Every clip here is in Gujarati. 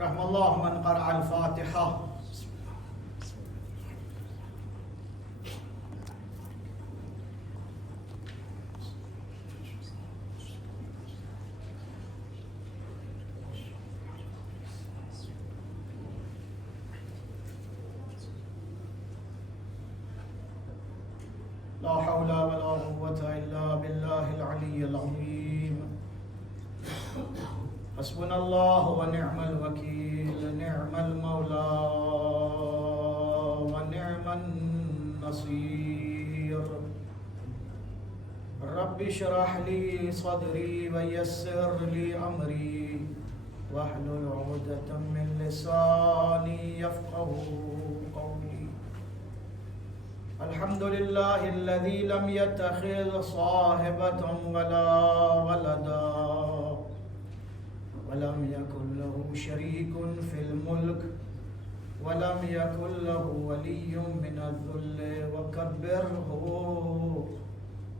रहमल्लाहु मन क़रा अल-फ़ातिहा। ला हौला वला कुव्वता इल्ला बिल्लाहिल अलिय्यिल अज़ीम। हस्बुनल्लाहु व निअमल वकील, निअमल मौला व निअमन नसीर। रब्बि श्रह ली सदरी व यस्सिर ली अमरी वहलुल उक़दतम मिन लिसानी यफ़क़हू क़ौली। अल्हम्दुलिल्लाहिल्लज़ी लम यत्तखिज़ साहिबतन वला वलदा वलम यकुन लहू शरीकुन फिल मुल्क वलम यकुन लहू वलिय्युम मिनज़-ज़ुल्ल वकब्बिरहू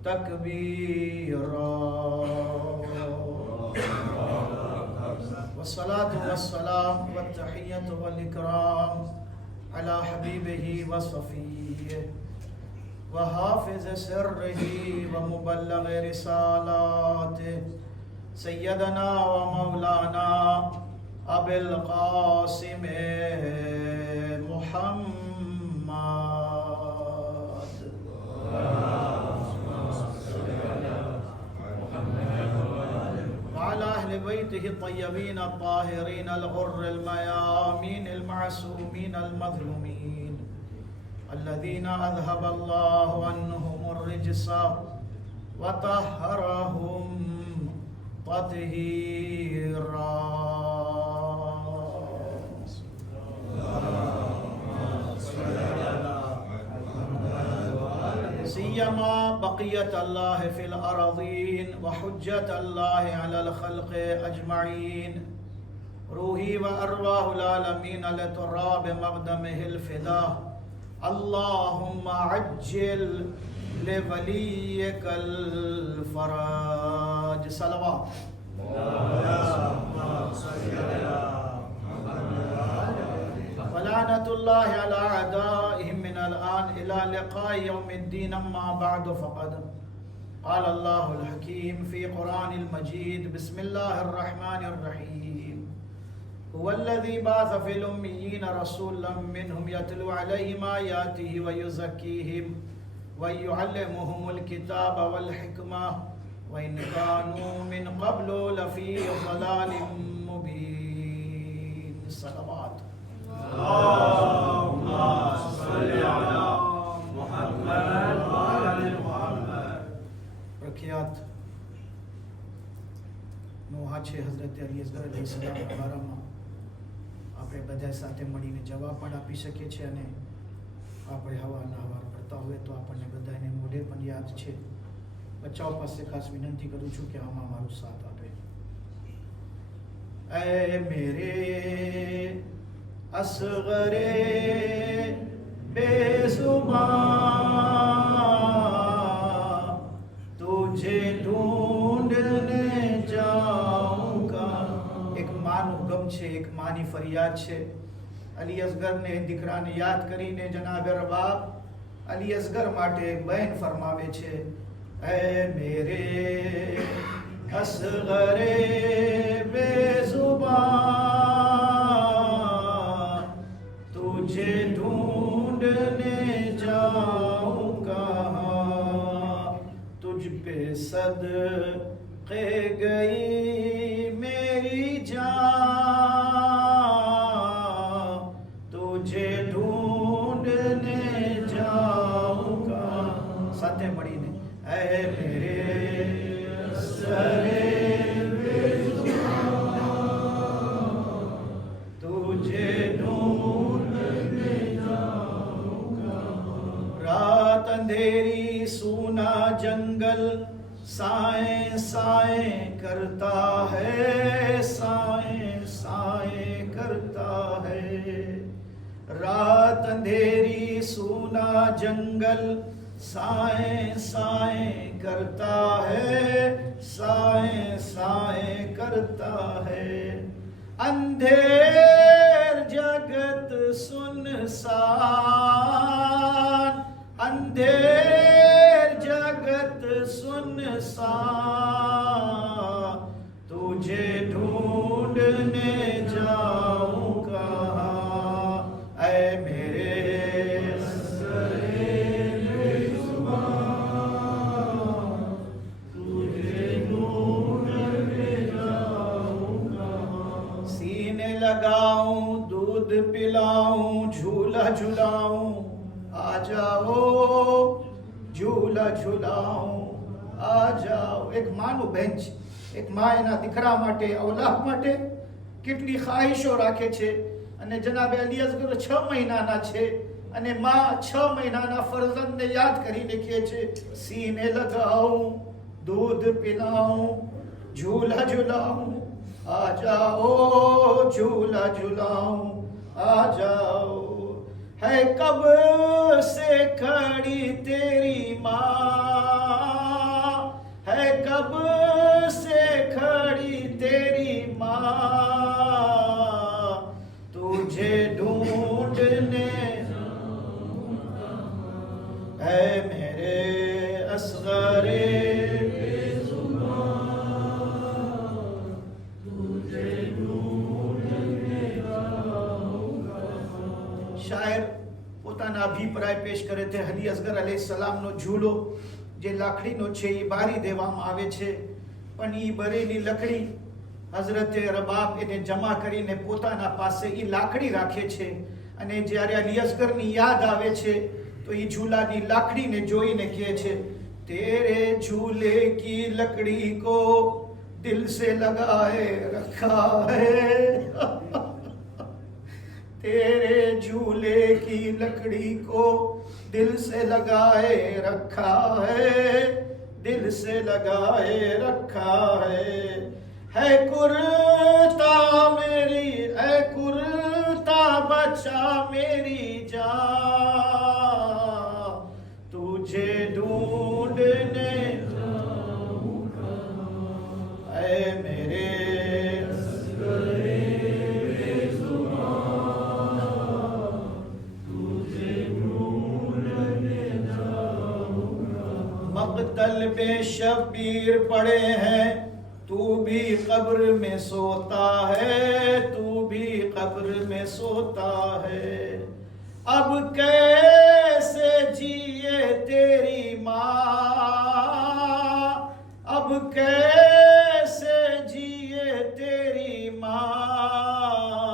तकबीरा। वस्सलातु वस्सलाम वत्तहिय्यतु वल इकराम अला हबीबिही व सफ़ीहिही व हाफ़िज़ सिर्रिही व मुबल्लिग़ रिसालातिही सय्यदना व मौलाना अबिल क़ासिम मुहम्मद व अला अहलि बैतिही अत्तय्यबीन अत्ताहिरीन अल-ग़ुर्रिल मयामीन अल-मअसूमीन अल-मज़लूमीन अल्लज़ीना अज़हबल्लाहु अन्हुमुर रिज्सा व तह्हरहुम तत्हीरा। सियमा बक़ियत अल्लाह फ़िल अरज़ीन व हुज्जत अल्लाह अलल ख़ल्क़ अजमईन। रूही व अरवाहुल आलमीन अलतुराब मक़दमिहिल फ़िदा। अल्लाहुम्मा अज्जिल लिवलिय्यिकल फ़राज। सलवात। वलानतुल्लाहि अला अदाइहिम मिनल आन इला लिक़ाइ यौमिद्दीन। अम्मा बअद फ़क़द क़ाल अल्लाहुल हकीम फ़ी क़ुरानिल मजीद। बिस्मिल्लाहिर रहमानिर रहीम। हुवल्लज़ी बअस फ़िल उम्मिय्यीन रसूलन मिनहुम यतलू अलैहिम आयातिही व युज़क्कीहिम व युअल्लिमुहुमुल किताब वल हिकमा व इन कानू मिन क़ब्लु लफ़ी ज़लालिम मुबीन। सलवात। अल्लाहुम्मा सल्लि अला मुहम्मद व आलि मुहम्मद। प्रख्यात નોહા છે હઝરત અલી અસગર અલૈહિસ્સલામના બારામાં આપણે બધા સાથે મળીને જવાબ પણ આપી શકીએ છીએ અને આપણે હવાના પડતા હોય તો આપણને બધાને મોઢે પણ યાદ છે। બચ્ચાઓ પાસે ખાસ વિનંતી કરું છું કે આમાં મારો સાથ આપે। ऐ मेरे असगरे बेज़ुबान तुझे ढूंढने जाऊंगा। एक माનું ગમ છે, એક માની ફરિયાદ છે। અલી અસગરને દીકરાને યાદ કરીને જનાબે રબાબ અલી અસગર માટે બયાન ફરમાવે છે। ऐ मेरे असगरे बेज़ुबान तुझे ढूंढने जाऊंगा। तुझ पे सदक़े गई मेरी जान तुझे ढूंढने जाऊंगा। साथे મળીને ऐ मेरे असगरे तुझे ढूंढने जाऊंगा। रात अंधेरी सूना जंगल साएं साएं करता है, साएं साएं करता है। रात अंधेरी सूना जंगल साएं साएं करता है, साएं साएं करता है। अंधेरे सुनसान, अंधेर जगत सुनसान, तुझे ढूंढने जाऊं कहाँ, ऐ मेरे लगाऊं, दूध पिलाऊं, झूला झूलाऊं, आ जाओ झूला झूलाऊं, आ जाओ. એક માનું બેન છે, એક માં એના દીકરા માટે, ઔલાદ માટે કેટલી ખ્વાહિશો રાખે છે. અને જનાબે અલી અસગર 6 મહિનાના છે અને માં 6 મહિનાના ફરજંદને યાદ કરીને કહે છે, સીને લગાऊं, दूध पिलाऊं, झूला झूलाऊं, आ जाओ झूला झूलाऊं, आ जाओ. है कब से खड़ी तेरी माँ, है कब से खड़ी तेरी माँ, तुझे ढूंढने है मेरे असगरे શાયર પોતાના અભિપ્રાય પેશ કરે તે અલી અસગર અલૈહિસ્સલામનો ઝૂલો જે લાકડીનો છે એ બારી દેવામાં આવે છે, પણ એ બરેલી લકડી હઝરતે રબાબ એને જમા કરીને પોતાના પાસે એ લાકડી રાખે છે. અને જ્યારે અલી અસગરની યાદ આવે છે તો એ ઝૂલાની લાકડીને જોઈને કહે છે, તેરે ઝૂલે કી લકડી કો દિલ સે લગાએ રખા હૈ, तेरे झूले की लकड़ी को दिल से लगाए रखा है, दिल से लगाए रखा है कुर्ता मेरी, है कुर्ता बचा मेरी जान, तुझे ढूंढने है मेरे मक़तल में शब्बीर पड़े हैं, तू भी कब्र में सोता है, तू भी कब्र में सोता है. अब कैसे जिए तेरी माँ, अब कैसे जिए तेरी माँ,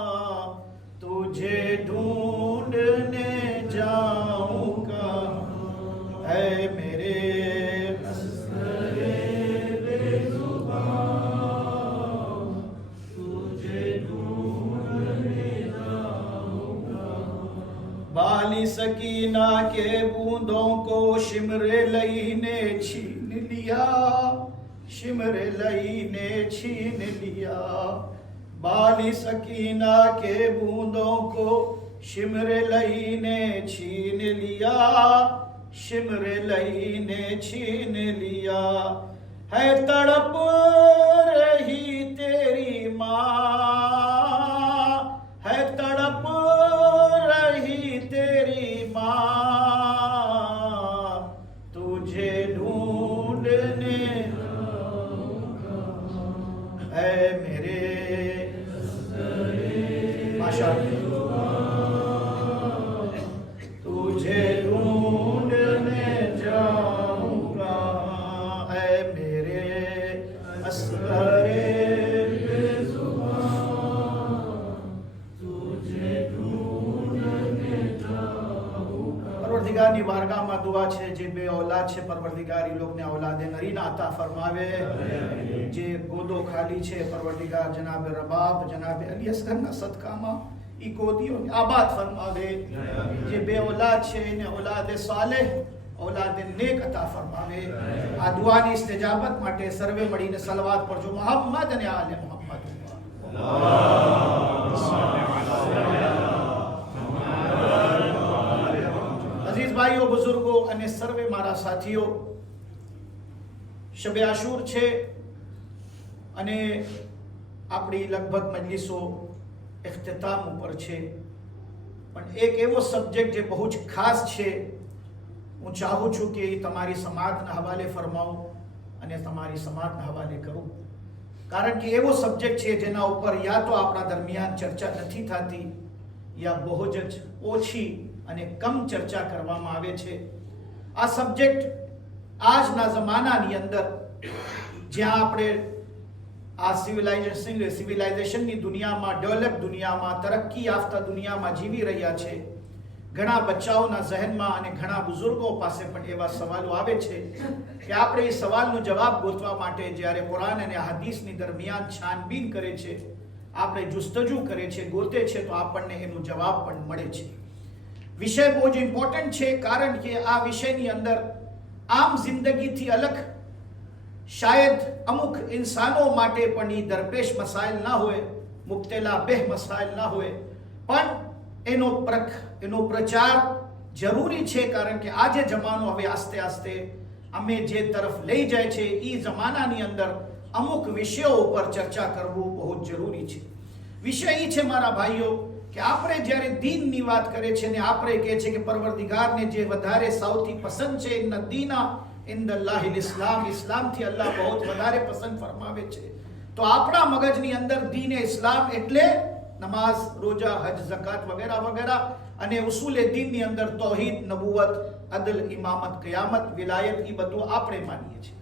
तुझे ढूंढने जाऊंगा है मेरे बाली सकीना के बूंदों को शिमरे लई ने छीन लिया, शिमरे लई ने छीन लिया. बाली सकीना के बूंदों को शिमरे लई ने छीन लिया, शिमरे लई ने छीन लिया. है तड़प रही तेरी माँ, है तड़प रही तेरी माँ, तुझे ढूंढने है मेरे माशाअल्लाह, तुझे ढूंढने जाऊंगा है मेरे असगरे પરવરદિગારની બારગાહમાં દુઆ છે, જે બે ઔલાદ છે પરવરદિગાર એ લોકોને ઔલાદે નરીના અતા ફરમાવે. જે ગોદો ખાલી છે પરવરદિગાર જનાબે રબાબ જનાબે અલી અસગરના સદકામાં ઈ ગોદીઓને આબાદ ફરમાવે. જે બે ઔલાદ છે એને ઔલાદે સાલેહ ઔલાદે નેક અતા ફરમાવે. આ દુઆની ઇસ્તિજાબત માટે સર્વે મળીને સલવાત પડજો મુહમ્મદ અને આલે મુહમ્મદ. અઝીઝ ભાઈઓ બુઝુર્ગો અને સર્વે મારા સાથીઓ, શબે આશુર છે અને આપણી લગભગ મજલિસો ઇખ્તિતામ ઉપર છે. પણ એક એવો સબ્જેક્ટ જે બહુ જ ખાસ છે, હું ચાહું છું કે એ તમારી સમાજના હવાલે ફરમાવું અને તમારી સમાજના હવાલે કરું. કારણ કે એવો સબ્જેક્ટ છે જેના ઉપર યા તો આપણા દરમિયાન ચર્ચા નથી થતી યા બહુ જ ઓછી અને કમ ચર્ચા કરવામાં આવે છે. આ સબ્જેક્ટ આજના જમાનાની અંદર જ્યાં આપણે આ સિવિલાઇઝેશનની દુનિયામાં, ડેવલપ દુનિયામાં, તરક્કી યાફતા દુનિયામાં જીવી રહ્યા છે, ઘણા બચ્ચાઓના જહેનમાં અને ઘણા બુઝુર્ગો પાસે પણ એવા સવાલો આવે છે કે આપણે એ સવાલનો જવાબ ગોતવા માટે જ્યારે કુરાન અને હદીસની દરમિયાન છાનબીન કરે છે, આપણે જુસ્તજુ કરે છે, ગોતે છે, તો આપણને એનો જવાબ પણ મળે છે. વિષય બહુ જ ઇમ્પોર્ટન્ટ છે, કારણ કે આ વિષયની અંદર આમ જિંદગીથી અલગ શાયદ અમુક ઇન્સાનો માટે પણ એ દરપેશ મસાઇલ ના હોય, મુબ્તલા બેહ મસાઇલ ના હોય, પણ એનો પ્રચાર જરૂરી છે. કારણ કે આજે જમાનો હવે આસ્તે આસ્તે અમે જે તરફ લઈ જાય છે એ જમાનાની અંદર અમુક વિષયો ઉપર ચર્ચા કરવું બહુ જરૂરી છે. વિષય એ છે મારા ભાઈઓ કે આપણે જ્યારે દીનની વાત કરે છે ને આપણે કહે છે કે પરવરદિગારને જે વધારે સૌથી પસંદ છે, ઇન્ન દીના ઇન્દલ્લાહિલ ઇસ્લામ, ઇસ્લામથી અલ્લાહ બહુ વધારે પસંદ ફરમાવે છે, તો આપણા મગજની અંદર દીને ઇસ્લામ એટલે નમાઝ, રોજા, હજ, ઝકાત વગેરે વગેરે, અને ઉસૂલે દીનની અંદર તૌહીદ, નબુવત, અદલ, ઇમામત, કયામત, વિલાયત, એ બધું આપણે માનીએ છીએ.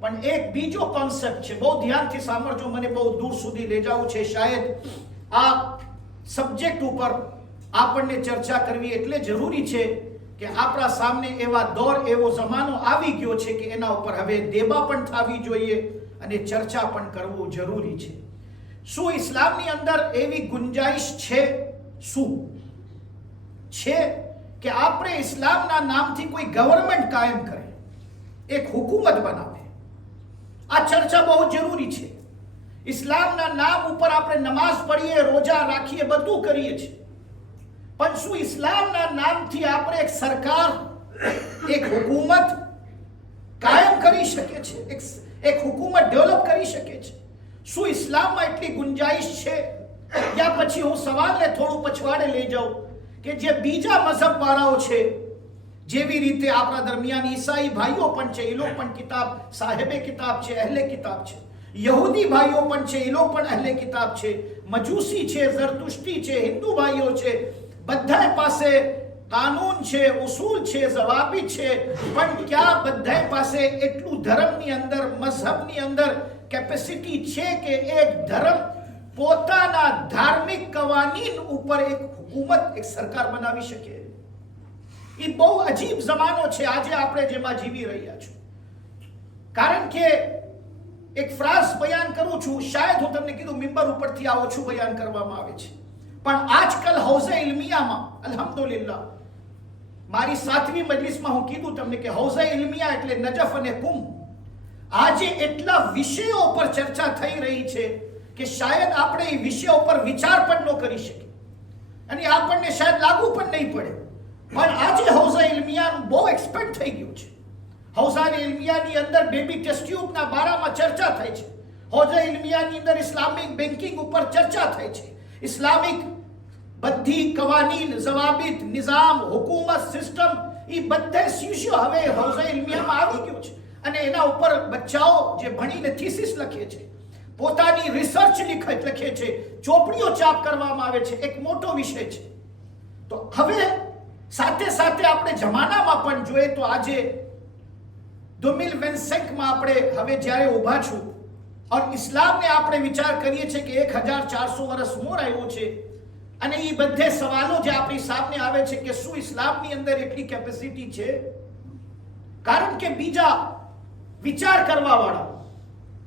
પણ એક બીજો કોન્સેપ્ટ છે, બહુ ધ્યાનથી સાંભળજો, મને બહુ દૂર સુધી લઈ જવું છે. શાયદ આ સબ્જેક્ટ ઉપર આપણને ચર્ચા કરવી એટલે જરૂરી છે કે આપણા સામે એવા દોર, એવો જમાનો આવી ગયો છે કે એના ઉપર હવે દેબા પણ થવી જોઈએ અને ચર્ચા પણ કરવું જરૂરી છે. શું ઇસ્લામની અંદર એવી ગુંજાઈશ છે, શું છે કે આપણે ઇસ્લામના નામથી કોઈ ગવર્મેન્ટ કાયમ કરે, એક હુકુમત બનાવે? આ ચર્ચા બહુ જરૂરી છે. ઇસ્લામના નામ ઉપર આપણે નમાઝ પઢીએ, રોજા રાખીએ, બધું કરીએ છીએ, પણ શું ઇસ્લામના નામથી આપણે એક સરકાર, એક હુકુમત કાયમ કરી શકે છે, એક હુકુમત ડેવલપ કરી શકે છે? શું ઇસ્લામમાં એટલી ગુંજાઈશ છે? યા પછી હું સવાલને થોડું પછવાડે લઈ જાઉં કે જે બીજા મઝહબ વાળાઓ છે, જેવી રીતે આપણા દરમિયાન ઈસાઈ ભાઈઓ પણ છે, એ લોકો પણ કિતાબ સાહેબે કિતાબ છે, અહેલે કિતાબ છે, યહૂદી ભાઈઓ પણ છે, એ લોકો પણ અહેલે કિતાબ છે, મજૂસી છે, ઝરતુષ્ટી છે, હિન્દુ ભાઈઓ છે, બધા પાસે કાનૂન છે, ઉસૂલ છે, જવાબી છે, પણ ક્યાં બધા પાસે એટલું ધર્મની અંદર, મઝહબની અંદર કેપેસિટી છે કે એક ધર્મ પોતાના ધાર્મિક કવાનીન ઉપર એક હુકુમત, એક સરકાર બનાવી શકે? એ બહુ અજીબ જમાનો છે આજે આપણે જેમાં જીવી રહ્યા છું. કારણ કે એક ફ્રાઝ બયાન કરું છું, શાયદ હું તમને કીધું મિંબર ઉપરથી આ ઓછું બયાન કરવામાં આવે છે, પણ આજકલ હૌઝે ઇલ્મિયામાં અલ્હમ્દુલિલ્લાહ મારી 7મી મજલિસમાં હું કીધું તમને કે હૌઝે ઇલ્મિયા એટલે નજફ અને કુંભ. આજે એટલા વિષયો પર ચર્ચા થઈ રહી છે કે શાયદ આપણે એ વિષયો પર વિચાર પણ ન કરી શકીએ અને આપણને શાયદ લાગુ પણ નહીં પડે. પણ આજે હૌઝા ઇલ્મિયાનું બહુ એક્સપેન્ડ થઈ ગયું છે. હૌઝા ઇલ્મિયાની અંદર બેબી ટેસ્ટ ટ્યુબના બારામાં ચર્ચા થઈ છે. હૌઝા ઇલ્મિયાની અંદર ઇસ્લામિક બેન્કિંગ ઉપર ચર્ચા થઈ છે. ઇસ્લામિક બધી કવાનીન, જવાબિત, નિઝામ, હુકુમત, સિસ્ટમ, એ બધા શિષ્યો હવે હૌઝા ઇલ્મિયામાં આવી ગયો છે અને એના ઉપર બચ્ચાઓ જે ભણીને થીસીસ લખે છે, પોતાની રિસર્ચ લખે છે, ચોપડીઓ છાપ કરવામાં આવે છે, એક મોટો વિષય છે. તો હવે સાથે સાથે આપણે જમાનામાં પણ જોઈએ તો આજે 2025માં આપણે હવે જ્યારે ઊભા છું और ઇસ્લામને આપણે વિચાર કરીએ છીએ કે 1400 વર્ષ મોર આવ્યો છે અને એ બધે સવાલો જે આપણી સામે આવે છે કે શું ઇસ્લામની અંદર એટલી કેપેસિટી છે? કારણ કે બીજા વિચાર કરવા વાળા,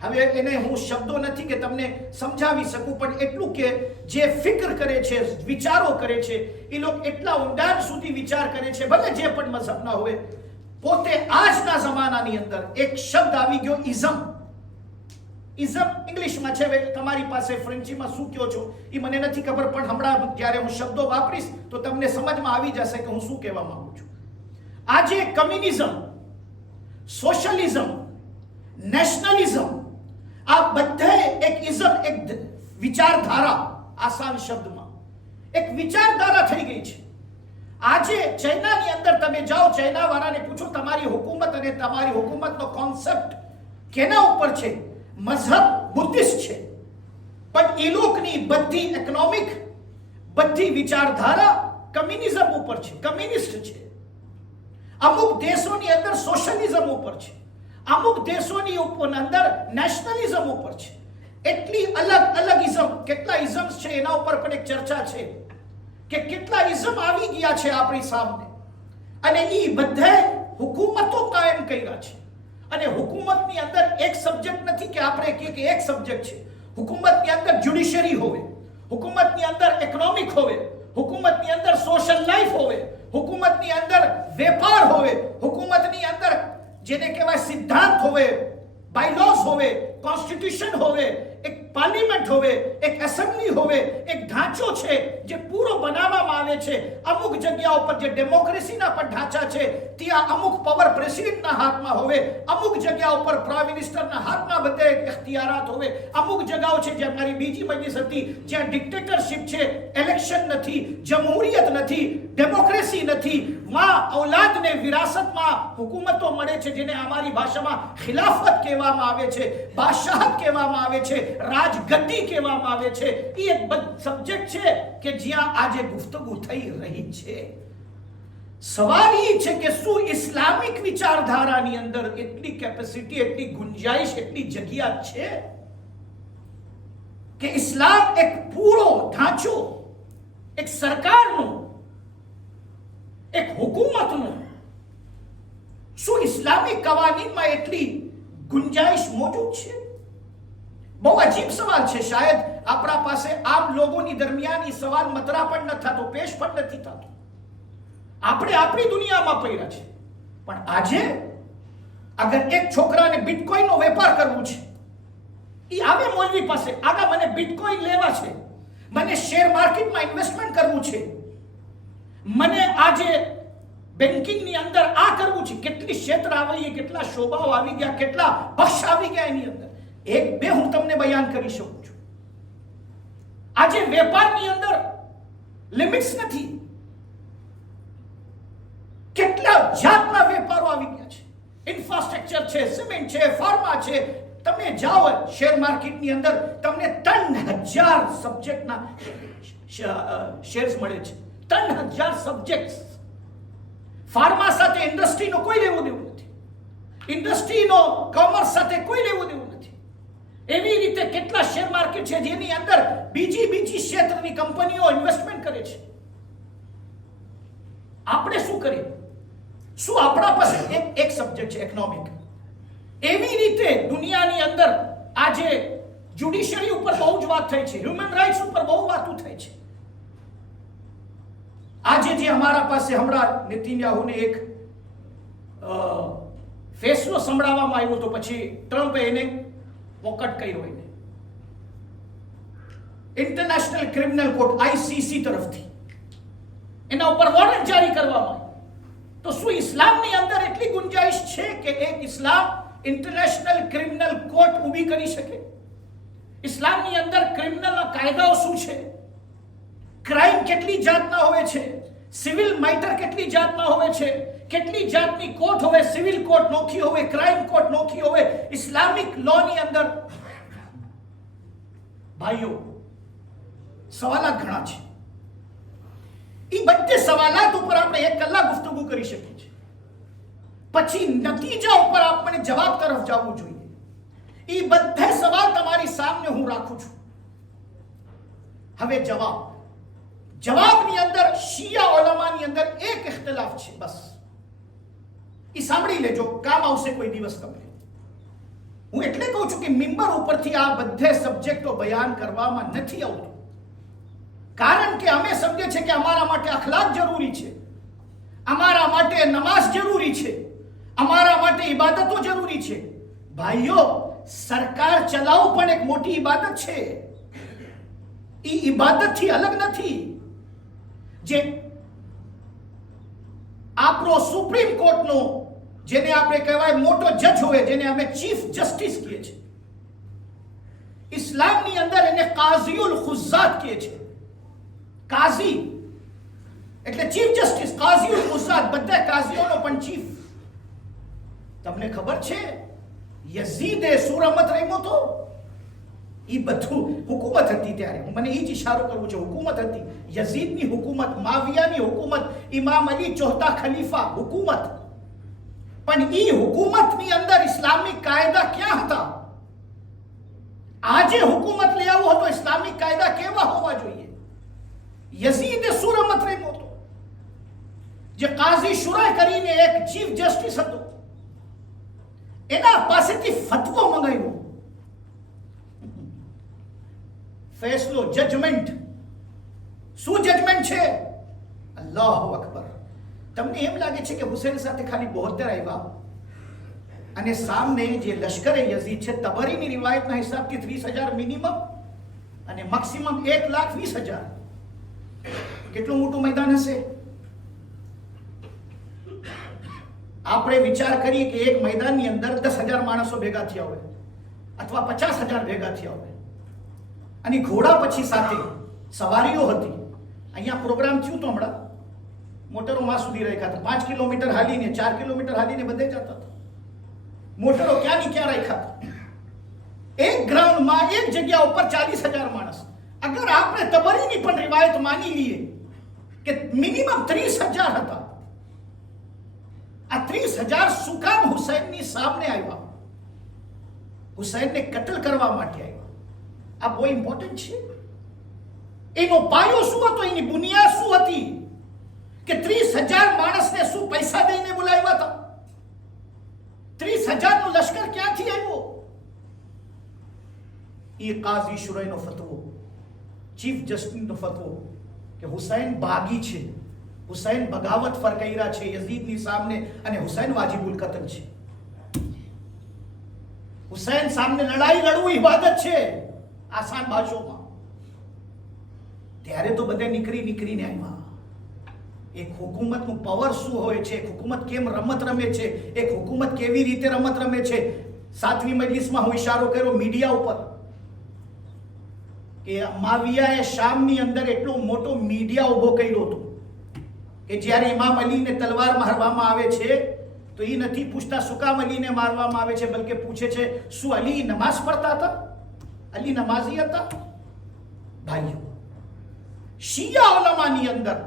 હવે એને હું શબ્દો નથી કે તમને સમજાવી શકું, પણ એટલું કે જે ફિકર કરે છે, વિચારો કરે છે, એ લોકો એટલા ઊંડાણ સુધી વિચાર કરે છે, ભલે જે પણ મઝહબના હોય. પોતે આજના જમાનાની અંદર એક શબ્દ આવી ગયો, ઇઝમ. ઇઝમ ઇંગ્લિશમાં છે, તમારી પાસે ફ્રેન્ચીમાં શું કહો છો એ મને નથી ખબર, પણ હમણાં જ્યારે હું શબ્દો વાપરીશ તો તમને સમજમાં આવી જશે કે હું શું કહેવા માંગુ છું. આજે કમ્યુનિઝમ, સોશિયલિઝમ, નેશનલિઝમ, આ બધા એક ઇઝમ, એક વિચારધારા, આસાન શબ્દમાં એક વિચારધારા થઈ ગઈ છે. આજે ચાઇનાની અંદર તમે જાઓ, ચાઇના વાળાને પૂછો તમારી હુકુમત અને તમારી હુકુમતનો કોન્સેપ્ટ કેના ઉપર છે? મઝહબ બુદ્ધિસ્ટ છે, પણ એ લોકોની બધી ઇકોનોમિક, બધી વિચારધારા કમ્યુનિઝમ ઉપર છે, કમ્યુનિસ્ટ છે. અમુક દેશોની અંદર સોશિયલિઝમ ઉપર છે, અમુક દેશોની અંદર નેશનલિઝમ ઉપર છે. એટલી અલગ અલગ ઇઝમ, કેટલા ઇઝમ્સ છે એના ઉપર પણ એક ચર્ચા છે કે કેટલા ઇઝમ આવી ગયા છે આપણી સામે, અને એ બધા હુકુમતો કાયમ કર્યા છે. અને હુકુમતની અંદર એક સબ્જેક્ટ નથી કે આપણે કે એક સબ્જેક્ટ છે. હુકુમતની અંદર જ્યુડિશરી હોવે, હુકુમતની અંદર ઇકોનોમિક હોવે, હુકુમતની અંદર સોશિયલ લાઈફ હોવે, હુકુમતની અંદર વેપાર હોવે, હુકુમતની અંદર જેને કહેવાય સિદ્ધાંત હોવે, બાયલોઝ હોવે, કોન્સ્ટિટ્યુશન હોવે, એક પાર્લિમેન્ટ હોવે, એક એસેમ્બલી હોવે, એક ઢાંચો છે જે પૂરો બનાવવામાં આવે છે. અમુક જગ્યાઓ પર જે ડેમોક્રેસીના પણ ઢાંચા છે ત્યાં અમુક પાવર પ્રેસિડેન્ટના હાથમાં હોવે, અમુક જગ્યાઓ પર પ્રાઇમ મિનિસ્ટરના હાથમાં બધે ઇખ્તિયારાત હોવે, અમુક જગ્યાઓ છે જે મારી બીજી મજલિસ હતી જ્યાં ડિક્ટેટરશિપ છે, ઇલેક્શન નથી, જમહુરિયત નથી, ડેમોક્રેસી નથી, માં ઔલાદને વિરાસતમાં હુકુમતો મળે છે જેને અમારી ભાષામાં ખિલાફત કહેવામાં આવે છે, બાદશાહત કહેવામાં આવે છે, રાજગદ્દી કહેવામાં આવે છે. એ એક સબ્જેક્ટ છે કે જ્યાં આજે ગુફ્તગુ થઈ રહી છે. સવાલ એ છે કે શું ઇસ્લામિક વિચારધારાની અંદર એટલી કેપેસિટી, એટલી ગુંજાઈશ, એટલી જગ્યા છે કે ઇસ્લામ એક પૂરો ઢાંચો, એક સરકારનો, એક હુકુમતનો, શું ઇસ્લામિક કવાનીનમાં એટલી ગુંજાઈશ મોજૂદ છે? બહુ અજીબ સવાલ છે. શાયદ આપણા પાસે આમ લોકોની દરમિયાન એ સવાલ મતરા પણ ન થતો, પેશ પણ નથી થતો. આપણે આપણી દુનિયામાં પડ્યા છે. પણ આજે અગર એક છોકરાને બિટકોઈનનો વેપાર કરવો છે, એ આવે મૌલવી પાસે, આગા મને બિટકોઈન લેવા છે, મને શેર માર્કેટમાં ઇન્વેસ્ટમેન્ટ કરવું છે, મને આજે બેન્કિંગની અંદર આ કરવું છે. કેટલી ક્ષેત્ર આવી, કેટલા શોભાઓ આવી ગયા, કેટલા પક્ષ આવી ગયા એની અંદર. એક બે હું તમને બયાન કરી શકું છું. આજે વેપારની અંદર લિમિટ્સ નથી. કેટલા જાતના વેપારો આવી ગયા છે. ઇન્ફ્રાસ્ટ્રક્ચર છે, સિમેન્ટ છે, ફાર્મા છે. તમે જાઓ શેર માર્કેટની અંદર તમને 3000 સબ્જેક્ટના શેર્સ મળે છે. 3000 સબ્જેક્ટ્સ. ફાર્મા સાથે ઇન્ડસ્ટ્રીનો કોઈ લેવું દેવું નથી, ઇન્ડસ્ટ્રીનો કોમર્સ સાથે કોઈ લેવું દેવું નથી. એવી રીતે કેટલા શેર માર્કેટ છે જેની અંદર બીજી ક્ષેત્રની કંપનીઓ ઇન્વેસ્ટમેન્ટ કરે છે. આપણે શું કરીએ? શું આપણા પાસે એક સબ્જેક્ટ છે ઇકોનોમિક? એવી રીતે દુનિયાની અંદર આજે જ્યુડિશરી ઉપર બહુ જ વાત થઈ છે, હ્યુમન રાઇટ્સ ઉપર બહુ વાતો થઈ છે. આજે જે અમારા પાસે હમણાં નેતન્યાહુને એક ફેસલો સંભળાવવામાં આવ્યો તો પછી ટ્રમ્પે એને પોકટ કર્યો. એને ઇન્ટરનેશનલ ક્રિમિનલ કોર્ટ ICC તરફથી એના ઉપર વોરંટ જારી કરવામાં આવ્યો. તો શું ઇસ્લામની અંદર એટલી ગુંજાઈશ છે કે એક ઇસ્લામ ઇન્ટરનેશનલ ક્રિમિનલ કોર્ટ ઊભી કરી શકે? ઇસ્લામની અંદર ક્રિમિનલના કાયદાઓ શું છે? ક્રાઇમ કેટલી જાતના હોય છે? સિવિલ મેટર કેટલી જાતના હોય છે? કેટલી જાતની કોર્ટ હોય? સિવિલ કોર્ટ નોખી હોય, ક્રાઇમ કોર્ટ નોખી હોય. ઇસ્લામિક લોની અંદર ભાઈઓ સવાલાત ઘણા છે. એ બધે સવાલાત ઉપર આપણે 1 કલાક ગુફ્તગુ કરી શકીએ છીએ. પછી નતીજા ઉપર આપણે જવાબ તરફ જવું જોઈએ. એ બધા સવાલ તમારી સામે હું રાખું છું. હવે જવાબની અંદર શિયા ઉલમાની અંદર એક ઇખ્તિલાફ છે, બસ. એ સાંભળી લેજો, કામ આવશે કોઈ દિવસ તમને. હું એટલે કહું છું કે મિંબર ઉપરથી આ બધે સબ્જેક્ટો બયાન કરવામાં નથી આવતું, કારણ કે અમે સમજે છે કે અમારા માટે અખલાક જરૂરી છે, અમારા માટે નમાઝ જરૂરી છે, અમારા માટે ઇબાદતો જરૂરી છે. ભાઈઓ, સરકાર ચલાવવું પણ એક મોટી ઇબાદત છે. એ ઇબાદતથી અલગ નથી. જે આપણો સુપ્રીમ કોર્ટનો, જેને આપણે કહેવાય મોટો જજ હોય, જેને અમે ચીફ જસ્ટિસ કહીએ છીએ, ઇસ્લામની અંદર એને કાઝીઉલ ખુઝાત કહે છે. કાઝી એટલે ચીફ જસ્ટિસ, કાઝીઉલ મુઝાદ, બધા કાઝીઓનો પણ ચીફ. તમને ખબર છે યઝીદે સુરમત રમ્યો તો? એ બધું હુકુમત હતી ત્યારે. મને એ જ ઇશારો કરવું છે. હુકુમત હતી, યઝીદની હુકુમત, માવિયાની હુકુમત, ઇમામ અલી ચોથા ખલીફા હુકુમત. પણ એ હુકુમતની અંદર ઇસ્લામિક કાયદા ક્યાં હતા? આજે હુકુમત લઈ આવો હતો, ઇસ્લામિક કાયદા કેવા હોવા જોઈએ? યઝીદે સુરમત રમ્યો હતો. જે કાઝી શુરા કરીને એક ચીફ જસ્ટિસ હતો, એના પાસેથી ફતવો મંગાવ્યો. ફેસલો, જજમેન્ટ. શું જજમેન્ટ છે? અલ્લાહુ અકબર. તમને એમ લાગે છે કે હુસૈન સાથે ખાલી 72 આવ્યા અને સામને જે લશ્કરે યઝીદ છે, તબરીની રિવાયતના હિસાબથી 30,000 મિનિમમ અને મેક્સિમમ 1,20,000. કેટલું મોટું મેદાન હશે? આપણે વિચાર કરીએ કે એક મેદાનની અંદર 10,000 માણસો ભેગા થયા હોય અથવા 50,000 ભેગા થયા હોય અને ઘોડા પછી સાથે સવારીઓ હતી. અહીંયા પ્રોગ્રામ થયું તો હમણાં મોટરોમાં સુધી રાખ્યા હતા. 5 કિલોમીટર હાલીને, 4 કિલોમીટર હાલીને બધે જતા હતા. મોટરો ક્યાંની ક્યાં રાખ્યા હતા. એક ગ્રાઉન્ડમાં એક જગ્યા ઉપર 40,000 માણસ. અગર આપણે તબરીની પણ રિવાયત માની લઈએ કે મિનિમમ 30,000 હતા, આ 30,000 શું કામ હુસૈનની સામે આવ્યા? હુસૈનને કત્લ કરવા માટે આવ્યા. આ બહુ ઇમ્પોર્ટન્ટ છે. એનો પાયો શું હતો? એની બુનિયાદ શું હતી? કે 30,000 માણસને શું પૈસા દઈને બોલાવ્યા હતા? 30,000 નો લશ્કર ક્યાંથી આવ્યો? એ કાઝી શુરાઈનો ફતવો, ચીફ જસ્ટિસનો ફતવો કે હુસૈન બાગી છે, હુસૈન બગાવત ફરકૈરા છે યઝીદની સામે અને હુસૈન વાજિબુલ કતલ છે. હુસૈન સામે લડાઈ લડવું ઇબાદત છે આસાન ભાષામાં. ત્યારે તો બધે નીકળીને આવ્યા. એક હુકુમતનું પાવર શું હોય છે, એક હુકુમત કેમ રમત રમે છે, એક હુકુમત કેવી રીતે રમત રમે છે. 7મી મજલિસમાં હું ઇશારો કર્યો મીડિયા ઉપર કે માવિયાએ શામની અંદર એટલો મોટો મીડિયા ઉભો કર્યો હતો કે જ્યારે ઇમામ અલીને તલવાર મારવામાં આવે છે તો એ નથી પૂછતા શું કામ અલીને મારવામાં આવે છે, બલકે પૂછે છે શું અલી નમાઝ પઢતા હતા? અલી નમાઝી હતા? ભાઈઓ, શિયા ઉલમાની અંદર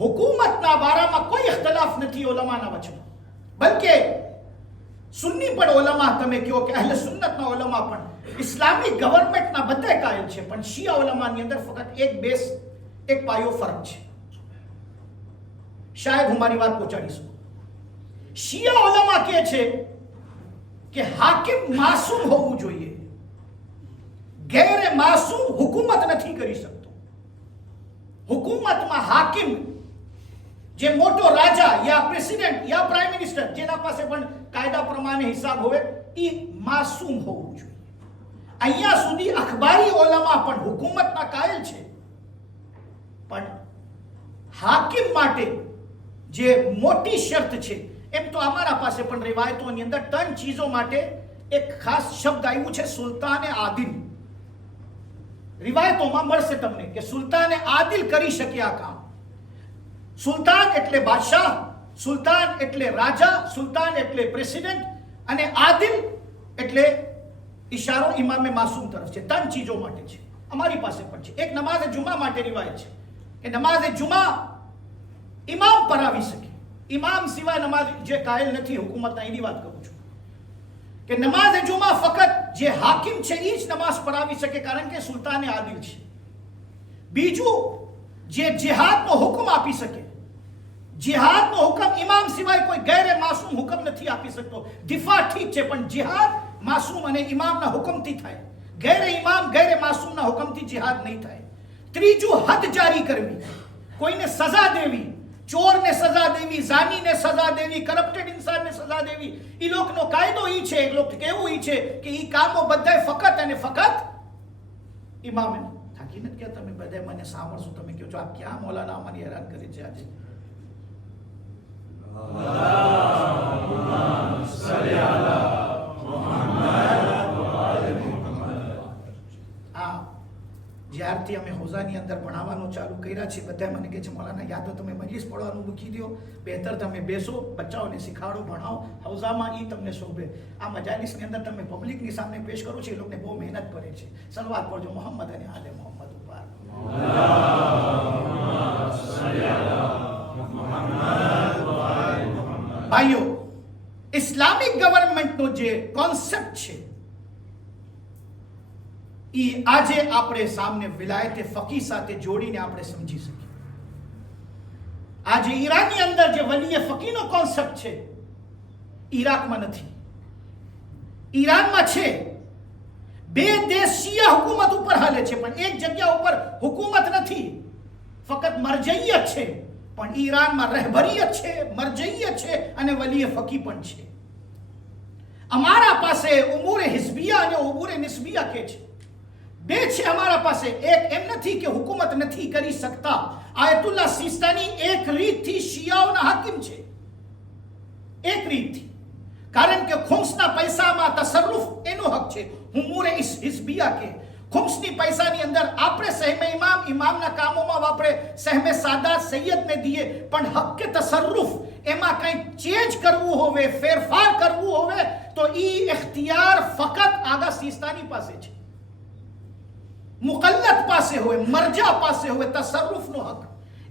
હુકુમતના બારામાં કોઈ ઇખ્તલાફ નથી ઉલમાના વચમાં, બલકે સુન્ની પણ ઉલમા, તમે કહો કે અહલે સુન્નતના ઉલમા પણ ઇસ્લામિક ગવર્નમેન્ટના બધા કાયલ છે, પણ શિયા ઉલમાની અંદર ફક્ત એક બેસ, એક પાયો ફરક છે. શાયદ હું મારી વાત પહોંચાડીશું. શિયા ઉલમા કહે છે કે હાકિમ માસૂમ હોવું જોઈએ, ગેરે માસૂમ હુકુમત નથી કરી શકતો. હુકુમતમાં હાકિમ જે મોટો રાજા યા પ્રેસિડેન્ટ યા પ્રાઇમ મિનિસ્ટર, જેના પાસે પણ કાયદા પ્રમાણે હિસાબ હોય, એ માસૂમ હોવું જોઈએ. અહીંયા સુધી અખબારી ઓલામા પણ હુકુમતના કાયલ છે, પણ હાકિમ માટે જે મોટી શરત છે, એમ તો અમારા પાસે પણ રિવાયતોની અંદર 3 ચીજો માટે એક ખાસ શબ્દ આવ્યું છે, સુલતાને આદિલ. રિવાયતોમાં મળશે તમને કે સુલતાને આદિલ કરી શકે આ કામ. સુલતાન એટલે બાદશાહ, સુલતાન એટલે રાજા, સુલતાન એટલે પ્રેસિડેન્ટ, અને આદિલ એટલે ઇશારો ઇમામે માસૂમ તરફ છે. 3 ચીજો માટે છે. અમારી પાસે પણ છે. એક નમાઝે જુમા માટે રિવાયત છે કે નમાઝે જુમા ઇમામ પરાવી શકે. ઇમામ સિવાય નમાઝ જે કાયલ નથી હુકુમતના, એની વાત કરું છું કે નમાઝે જુમા ફક્ત જે હાકિમ છે એ જ નમાઝ પરાવી શકે, કારણ કે સુલતાને આદિલ છે. બીજું, જે જિહાદનો હુકમ આપી શકે. જિહાદનો હુકમ ઇમામ સિવાય કોઈ ગેર માસૂમ હુકમ નથી આપી શકતો. દિફા ઠીક છે, પણ જિહાદ માસૂમ અને ઇમામના હુકમથી થાય. ગેર ઇમામ ગેર માસૂમના હુકમથી જિહાદ નહીં થાય. ત્રીજું, હદ જારી કરવી, કોઈને સજા દેવી, ચોરને સજા દેવી, ઝાનીને સજા દેવી, કરપ્ટેડ ઇન્સાનને સજા દેવી. એ લોકોનો કાયદો ઈ છે, એ લોકો કેવું ઈ છે કે ઈ કામો બધાય ફકત અને ફકત ઇમામે. થાકી નથી કે તમે બધા મને સાંભળશો, તમે કહો છો આ ક્યાં મૌલાના અમારી હેરાન કરી છે આજે. જ્યારથી અમે હૌઝાની અંદર ભણાવવાનું ચાલુ કર્યા છે બધા મને કહે છે મૌલાના યા તો તમે મજલિસ પડવાનું મૂકી દો, બહેતર તમે બેસો, બચ્ચાઓને શીખાડો, ભણાવો, હૌઝામાં એ તમને શોભે. આ મજાલિસની અંદર તમે પબ્લિકની સામે પેશ કરો છો, એ લોકોને બહુ મહેનત પડે છે. સલવાત પડજો મોહમ્મદ અને આલે મોહમ્મદ ઉપર. ભાઈઓ, ઇસ્લામિક ગવર્નમેન્ટનો જે કોન્સેપ્ટ છે એ આજે આપણે સામે વિલાયતે ફકી સાથે જોડીને આપણે સમજી શકીએ. આજે ઈરાનની અંદર જે વલીએ ફકીનો કોન્સેપ્ટ છે, ઈરાકમાં નથી, ઈરાનમાં છે. બે દેશ શિયા હુકુમત ઉપર હાલે છે, પણ એક જગ્યા ઉપર હુકુમત નથી, ફક્ત મરજૈયત છે. પણ ઈરાનમાં રહેબરિયત છે, મરજૈયત છે અને વલીએ ફકી પણ છે. અમારા પાસે ઉમૂરે હિઝબિયા અને ઉમૂરે નિસ્બિયા કે છે, બે છે અમારા પાસે. એક એમ નથી કે હુકુમત નથી કરી શકતા. આયતુલ્લાહ સિસ્તાની એક રીતથી શિયાઓના હાકિમ છે, એક રીતથી, કારણ કે ખુમ્સના પૈસામાં તસર્રુફ એનો હક છે. ઉમૂરે હિઝબિયા કે ખુમ્સની પૈસાની અંદર આપણે સહેમે ઇમામ, ઇમામના કામોમાં વાપરે, સહેમે સાદા સૈયદને દઈએ, પણ હક કે તસર્રુફ એમાં કંઈ ચેન્જ કરવું હોવે, ફેરફાર કરવું હોવે તો ઈ ઇખ્તિયાર ફકત આગા સિસ્તાની પાસે છે, મુકલ્લદ પાસે હોય, મરજા પાસે હોય તસર્રુફનો હક.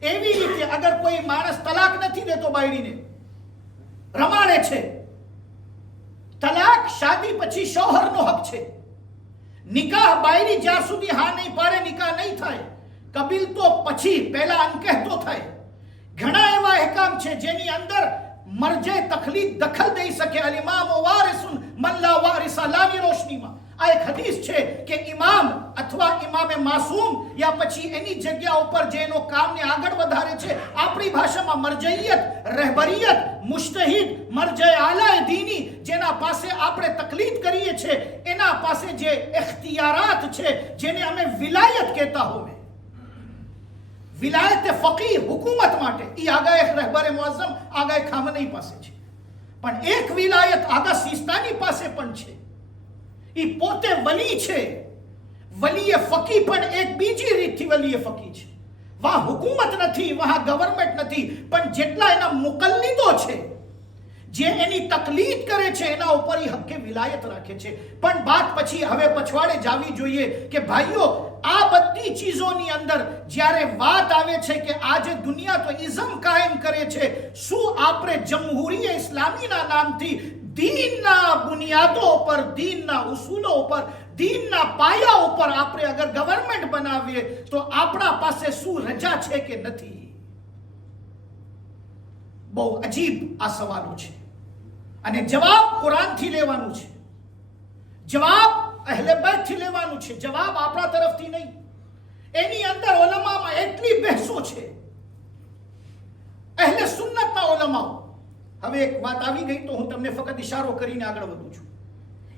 એવી રીતે અગર કોઈ માણસ તલાક નથી દેતો, બાયડીને રમાડે છે, તલાક શાદી પછી શોહરનો હક છે. નિકાહ બાયડી જ્યાં સુધી હા નહીં પાડે નિકાહ નહીં થાય. કબીલ તો પછી, પહેલા અનકહેતો થાય. ઘણા એવા અહેકામ છે જેની અંદર મરજે તખલીદ દખલ દઈ શકે. અલ ઇમામ વારિસુન મન લા વારિસા લાની રોશનીમાં આ એક હદીસ છે કે ઇમામ અથવા ઇમામે માસૂમ યા પછી એની જગ્યા ઉપર જેનો કામને આગળ વધારે છે, આપણી ભાષામાં મરજૈયત, રહેબરિયત, મુજતહિદ, મરજે આલાએ દીની, જેના પાસે આપણે તકલીદ કરીએ છીએ, એના પાસે જે ઇખ્તિયારાત છે, જેને અમે વિલાયત કહેતા હોવે, વિલાયત ફકી હુકુમત માટે, એ આગા એક રહેબરે મુઅઝ્ઝમ આગા એક ખામનઈ પાસે છે. પણ એક વિલાયત આગા સિસ્તાની પાસે પણ છે. એ પોતે વલી છે. વલીએ ફકી પણ એક બીજી રીતથી વલીએ ફકી છે. વહાં હુકુમત નથી, વહાં ગવર્નમેન્ટ નથી, પણ જેટલા એના મુકલ્લિદો છે, જે એની તકલીદ કરે છે, એના ઉપર એ હક્કે વિલાયત રાખે છે. પણ બાત પછી હવે પછવાડે જાવી જોઈએ કે ભાઈઓ, આ બધી ચીજોની અંદર જ્યારે વાત આવે છે કે આજે દુનિયા તો ઇઝમ કાયમ કરે છે, શું આપણે જમહૂરીએ ઇસ્લામીના નામથી દીનના બુનિયાદો પર, દીનના ઉસૂલો ઉપર, દીનના પાયા ઉપર આપણે અગર ગવર્નમેન્ટ બનાવીએ તો આપણા પાસે શું રજા છે કે નથી? બહુ અજીબ આ સવાલો છે અને જવાબ કુરાનથી લેવાનું છે, જવાબ અહેલે બેતથી લેવાનું છે, જવાબ આપણા તરફથી નહીં. એની અંદર ઉલમામાં એટલી બહેસો છે, અહેલે સુન્નતના ઉલમાઓ. હવે એક વાત આવી ગઈ તો હું તમને ફક્ત ઇશારો કરીને આગળ વધું છું.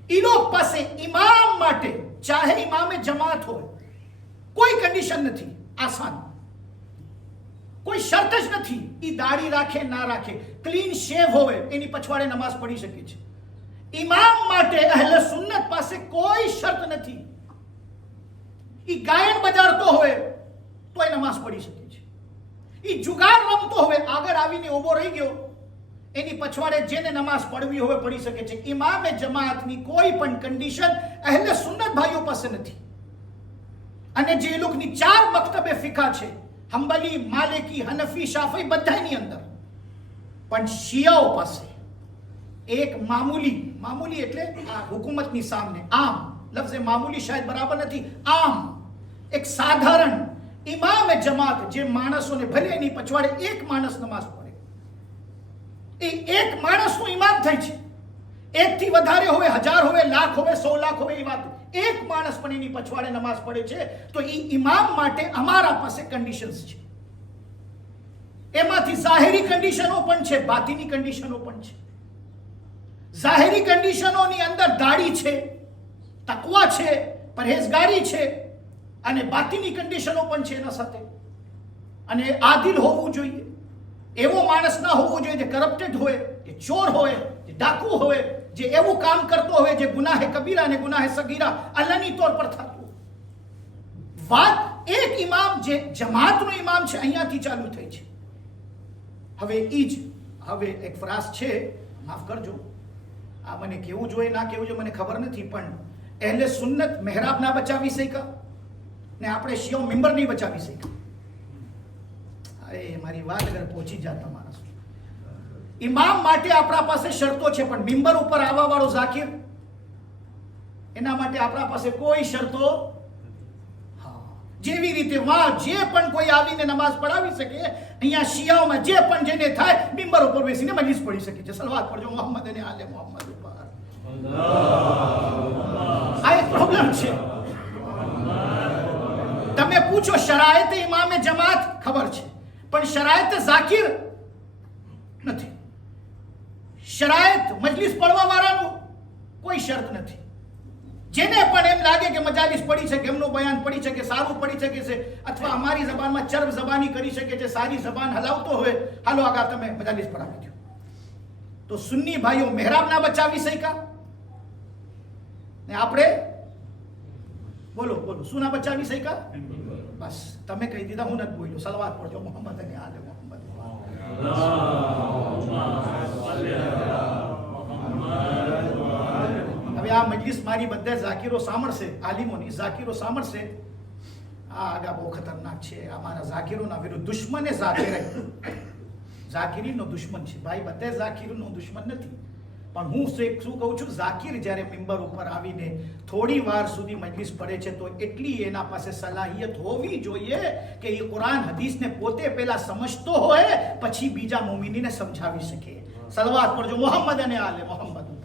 ઈ લોક પાસે ઇમામ માટે, ચાહે ઇમામે જમાત હોય, કોઈ કન્ડિશન નથી, આસાન, કોઈ શરત જ નથી. ઈ દાઢી રાખે ના રાખે, ક્લીન શેવ હોય, એની પછવાડે નમાઝ પઢી શકે છે. ઇમામ માટે અહેલે સુન્નત પાસે કોઈ શરત નથી. ઈ ગાયન બજાડતો હોય તો એ નમાઝ પઢી શકે છે. ઈ જુગાર રમતો હોય, આગળ આવીને ઊભો રહી ગયો, એની પછવાડે જેને નમાઝ પઢવી હોય પઢી શકે છે. ઇમામે જમાતની કોઈ પણ કન્ડિશન અહેલે સુન્નત ભાઈઓ પાસે નથી. અને જે લોકોની 4 મક્તબે ફિકા છે, હંબલી, માલિકી, હનફી, શાફી, બધાની અંદર, પણ શિયાઓ પાસે એક મામૂલી એટલે આ હુકુમતની સામે, આમ લફ્ઝ મામૂલી શાયદ બરાબર નથી, આમ એક સાધારણ ઇમામે જમાત, જે માણસોને ભલે એની પછવાડે એક માણસ નમાઝ પઢે, એ એક માણસનું ઇમામ થાય છે. એકથી વધારે હોય, 1000 હોય, લાખ હોય, 100 લાખ હોય, એ વાત, એક માણસ પણ એની પછવાડે નમાઝ પડે છે તો એ ઇમામ માટે અમારા પાસે કન્ડિશન્સ છે. એમાંથી ઝાહિરી કન્ડિશનો પણ છે, બાતિની કન્ડિશનો પણ છે. ઝાહિરી કન્ડિશનોની અંદર દાઢી છે, તકવા છે, પરહેઝગારી છે, અને બાતિની કન્ડિશનો પણ છે એના સાથે. અને આદિલ હોવું જોઈએ, એવો માણસ ના હોવો જોઈએ જે કરપ્ટેડ હોય, જે ચોર હોય, જે ડાકુ હોય, જે એવું કામ કરતો હોય જે ગુનાહે કબીરા અને ગુનાહે સગીરા અલ્લાહની તौर પર થતું. વાત એક ઇમામ જે જમાતનો ઇમામ છે અહીંયાથી ચાલુ થઈ છે. હવે એક ફરાસ છે, માફ કરજો, આ મને કેવું જોઈએ ના કેવું જોઈએ મને ખબર નથી, પણ અહેલે સુન્નત મહેરાબ ના બચાવી શક્યા ને આપણે શિયો મિંબર નહીં બચાવી શક્યા. અરે મારી વાત અગર પહોંચી જાય તમારા ઇમામ માટે આપણા પાસે શરતો છે, પણ મિંબર ઉપર આવવા વાળો ઝાકિર એના માટે આપણા પાસે કોઈ શરતો. જેવી રીતે જે પણ કોઈ આવીને નમાઝ પઢાવી શકે, અહીંયા શિયાઓમાં જે પણ જેને થાય મિંબર ઉપર બેસીને મજલિસ પડી શકે છે. સલવાત પડજો મોહમ્મદ અને આલે મોહમ્મદ ઉપર. આ એક પ્રોબ્લેમ છે. તમે પૂછો શરાયત ઇમામે જમાત ખબર છે, પણ શરાયત ઝાકિર નથી. શરાયત મજલિસ પડવા વાળાનું કોઈ શરત નથી. જેને પણ એમ લાગે કે મજાલિસ પડી છે, એમનું બયાન પડી છે, કે સારું પડી શકે છે, અથવા અમારી જબાનમાં ચરબ જબાની કરી શકે છે, સારી જબાન હલાવતો હોય, હાલો આગળ તમે મજાલિસ પડાવી દો. તો સુન્ની ભાઈઓ મહેરાબ ના બચાવી શક્યા ને આપણે બોલો શું ના બચાવી શક્યા? બસ તમે કહી દીધા, હું નથી બોલ્યો. સલવાત પડજો મોહમ્મદ અને આલે મોહમ્મદ. હવે આ મજલિસ મારી બધા ઝાકીરો સાંભળશે, આલિમોની ઝાકીરો સાંભળશે. આ આગા બહુ ખતરનાક છે. અમારા ઝાકીરોના વિરુદ્ધ દુશ્મને ઝાકીરીનો દુશ્મન છે ભાઈ. બધા ઝાકીરનો દુશ્મન નથી, પણ હું શું કહું છું, ઝાકીર જ્યારે મિંબર ઉપર આવીને થોડી વાર સુધી મજલિસ પડે છે તો એટલી એના પાસે સલાહિયત હોવી જોઈએ કે એ કુરાન હદીસને પોતે પહેલા સમજતો હોય, પછી બીજા મોમિનીને સમજાવી શકે. સલવાત પડજો મોહમ્મદ અને આલે મોહમ્મદ ઉપર.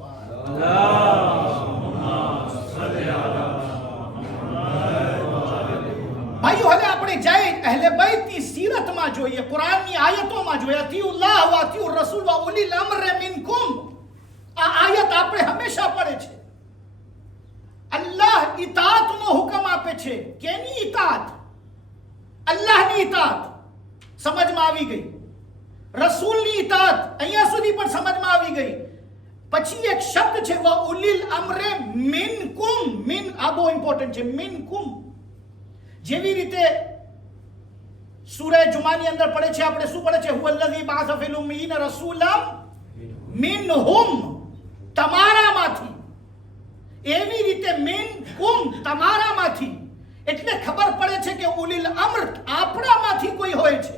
ભાઈઓ હવે આપણે જઈએ અહેલે બૈતની સીરતમાં જોઈએ, કુરાનની આયતોમાં જોઈએ. અતિઉલ્લાહ વ અતિઉર રસૂલ વ ઉલિલ અમ્ર મિનકુમ. આ આયત આપણે હંમેશા પડે છે. અલ્લાહ ઇતાઅતનો હુકમ આપે છે. કેની ઇતાઅત? અલ્લાહની ઇતાઅત. સમજમાં આવી ગઈ. રસૂલની ઇતાઅત અહીંયા સુધી પણ સમજમાં આવી ગઈ. પછી એક શબ્દ છે વ ઉલિલ અમ્રે મિનકુમ. મિન આ બહુ ઇમ્પોર્ટન્ટ છે. મિનકુમ જેવી રીતે સૂરહ જુમાની અંદર પડે છે, આપણે શું પડે છે? હુવલ્લઝી બઅસા ફિલ ઉમ્મીયીન રસૂલમ મિનહુમ, તમારામાંથી. એવી રીતે મિનકુમ, તમારામાંથી. એટલે ખબર પડે છે કે ઉલિલ અમ્ર આપણામાંથી કોઈ હોય છે.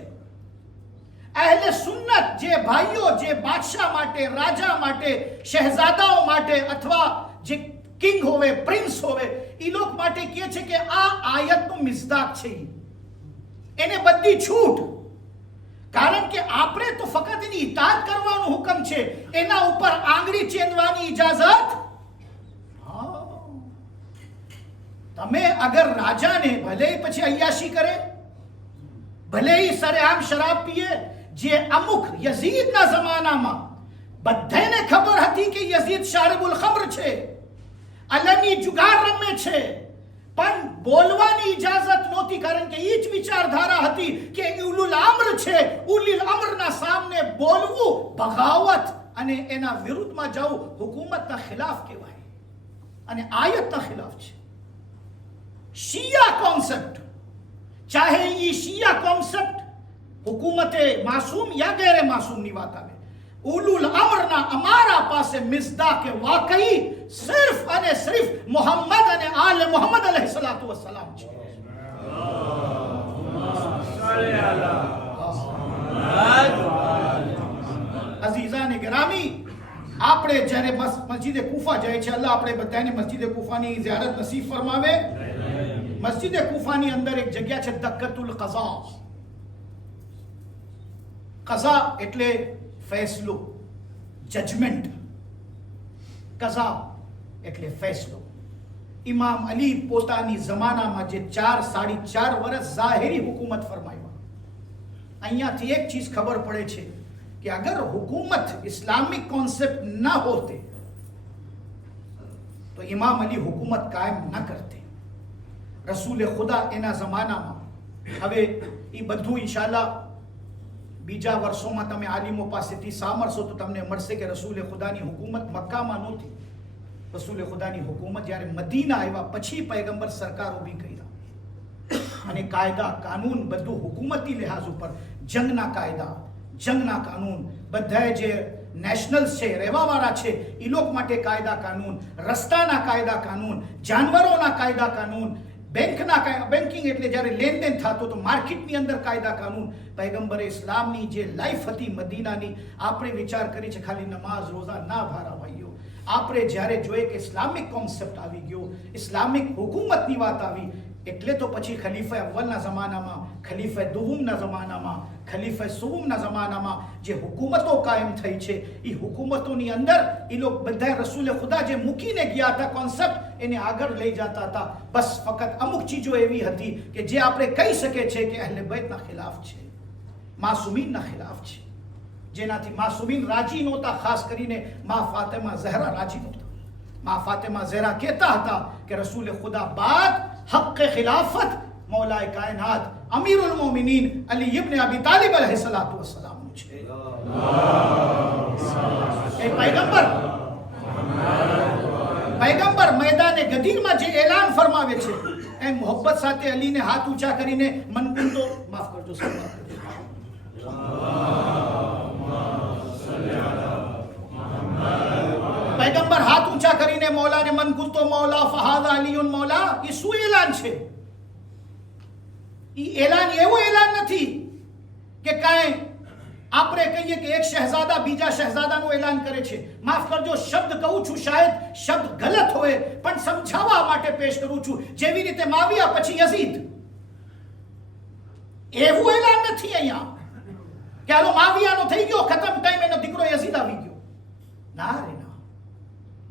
અહેલે સુન્નત જે ભાઈઓ જે બાદશાહ માટે, રાજા માટે, શહેજાદાઓ માટે, અથવા જે કિંગ હોવે, પ્રિન્સ હોવે, એ લોક માટે કહે છે કે આ આયતનું મિસ્દાક છે. એને બધી છૂટ, કારણ કે આપણે તો ફક્ત એની ઇતાઅત કરવાનો હુકમ છે, એના ઉપર આંગળી ચેંદવાની ઇજાઝત. તમે અગર રાજાને ભલે પછી અય્યાશી કરે, ભલે સરેઆમ શરાબ પીએ, જે અમુક યઝીદના જમાનામાં બધાને ખબર હતી કે યઝીદ શારિબુલ ખમ્ર છે, અલમી જુગાર રમે છે, પણ બોલવાની ઇજાઝત નહોતી, કારણ કે એ જ વિચારધારા હતી કે ઉલુલ અમ્ર છે. ઉલિલ અમ્રના સામે બોલવું બગાવત અને એના વિરુદ્ધમાં જવું હુકુમતના ખિલાફ કહેવાય અને આયતના ખિલાફ છે. શિયા કોન્સેપ્ટ, ચાહે એ શિયા કોન્સેપ્ટ હુકુમતે માસૂમ યા ગેરે માસૂમની વાત આવે, ઉલુલ અમ્રના અમારા પાસે મિસ્દાક વાકઈ સિર્ફ અને સિર્ફ મોહમ્મદ અને આલે મોહમ્મદ અલૈહિ સલાતુ વસ્સલામ છે. અઝીઝાને ગરામી, આપણે જ્યારે મસ્જિદે કુફા જાય છે, અલ્લાહ આપણે બધાને મસ્જિદે કુફાની ઝિયારત નસીબ ફરમાવે. મસ્જિદે કુફાની અંદર એક જગ્યા છે દક્કતુલ કઝા. કઝા એટલે ફેસલો, જજમેન્ટ. કઝા એટલે ફેસલો. ઇમામ અલી પોતાની જમાનામાં જે 4-4.5 વર્ષ ઝાહિરી હુકુમત ફરમાવ્યા. અહીંયાથી એક ચીજ ખબર પડે છે कि अगर हुकूमत इस्लामिक कॉन्सेप्ट न होते तो इमाम अली हुकूमत कायम न करते. रसूल खुदा एना जमानाમાં, હવે એ બધું ઇન્શાલ્લાહ બીજા વર્ષોમાં તમે આલિમો પાસેથી સાંભળશો તો તમને મળશે કે રસૂલ ખુદાની હુકુમત મક્કામાં નહોતી. રસૂલ ખુદાની હુકુમત જ્યારે મદીના આવ્યા પછી પૈગંબર સરકાર ઊભી કર્યા. અને કાયદા કાનૂન બધું હુકુમતી લિહાઝ ઉપર જંગના કાયદા, જંગના કાનૂન, બધા જે નેશનલ્સ છે, રહેવાવાળા છે, એ લોકો માટે કાયદા કાનૂન, રસ્તાના કાયદા કાનૂન, જાનવરોના કાયદા કાનૂન, બેન્કિંગ એટલે જ્યારે લેનદેન થતો તો માર્કેટની અંદર કાયદા કાનૂન. પૈગંબરે ઇસ્લામની જે લાઈફ હતી મદીનાની, આપણે વિચાર કરી છે ખાલી નમાઝ રોઝા ના ભારા ભાઈઓ. આપણે જ્યારે જોઈએ કે ઇસ્લામિક કોન્સેપ્ટ આવી ગયો, ઇસ્લામિક હુકુમતની વાત આવી, એટલે તો પછી ખલીફા અવ્વલના જમાનામાં, ખલીફા દુહુમના જમાનામાં, ખલીફા સુવુમના જમાનામાં જે હુકુમતો કાયમ થઈ છે, એ હુકુમતોની અંદર એ લોકો બધા રસૂલે ખુદા જે મૂકીને ગયા હતા કોન્સેપ્ટ, એને આગળ લઈ જતા હતા. બસ ફક્ત અમુક ચીજો એવી હતી કે જે આપણે કહી શકીએ છીએ કે અહલે બૈતના ખિલાફ છે, માસુમીનના ખિલાફ છે, જેનાથી માસુમીન રાજી નહોતા. ખાસ કરીને મા ફાતિમા ઝહરા રાજી નહોતા. મા ફાતિમા ઝહરા કહેતા હતા કે રસૂલ ખુદા બાદ હક ખિલાફત મૌલાએ કાયનાત અમીરુલ મોમિનીન અલી ઇબ્ન અબી તાલિબ अलैहिस्सलातु वस्सलाम છે. એ પૈગંબર મેદાને ગદીરમાં જે એલાન ફરમાવે છે, એ મોહબ્બત સાથે અલીને હાથ ઊંચા કરીને મનકુંતો માફ કરજો પૈગંબર હાથ ઊંચા કરીને મૌલાને મન કુંતો મૌલા ફહાદા અલીયુન મૌલા, એ શું એલાન છે? એ એલાન એવું એલાન નથી કે કાંઈ આપણે કહીએ કે એક શહેજાદા બીજા શહેજાદાનું એલાન કરે છે. માફ કરજો, શબ્દ કહું છું, શાયદ શબ્દ ગલત હોય, પણ સમજાવવા માટે પેશ કરું છું. જેવી રીતે માવિયા પછી યઝીદ, એવું એલાન નથી અહીંયા કે હાલો માવિયાનો થઈ ગયો ખતમ, ટાઈમ એનો દીકરો યઝીદ આવી ગયો. ના રે ના,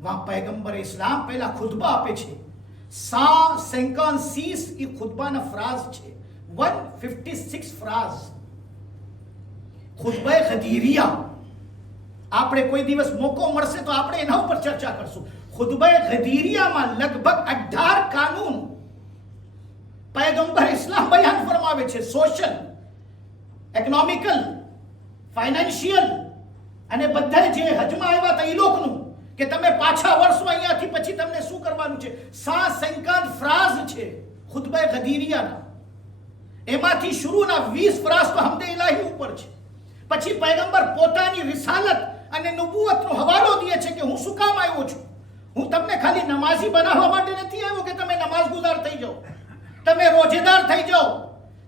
વહાં પૈગંબર ઇસ્લામ પહેલા ખુતબા આપે છે. 156 એ ખુતબાના ફ્રાઝ છે, 156 ફ્રાઝ. ખુતબા ગદીરિયા, આપણે કોઈ દિવસ મોકો મળશે તો આપણે એના ઉપર ચર્ચા કરશું. ખુતબા ગદીરિયામાં લગભગ 18 કાનૂન પૈગંબર ઇસ્લામ બયાન ફરમાવે છે. સોશિયલ, ઇકોનોમિકલ, ફાઇનાન્શિયલ અને બધા જે હજમાં આવ્યા હતા એ લોકોનું કે તમે પાછા વર્ષો અહીંયાથી પછી તમને શું કરવાનું છે. 156 ફ્રાઝ છે ખુતબા ગદીરિયાના. એમાંથી શરૂના 20 ફ્રાઝ તો હમદે ઇલાહી ઉપર છે. પછી પૈગંબર પોતાની રિસાલત અને નબુવતનો હવાલો દે છે કે હું શું કામ આવ્યો છું. હું તમને ખાલી નમાઝી બનાવવા માટે નથી આવ્યો કે તમે નમાઝ ગુજાર થઈ જાઓ, તમે રોજેદાર થઈ જાઓ,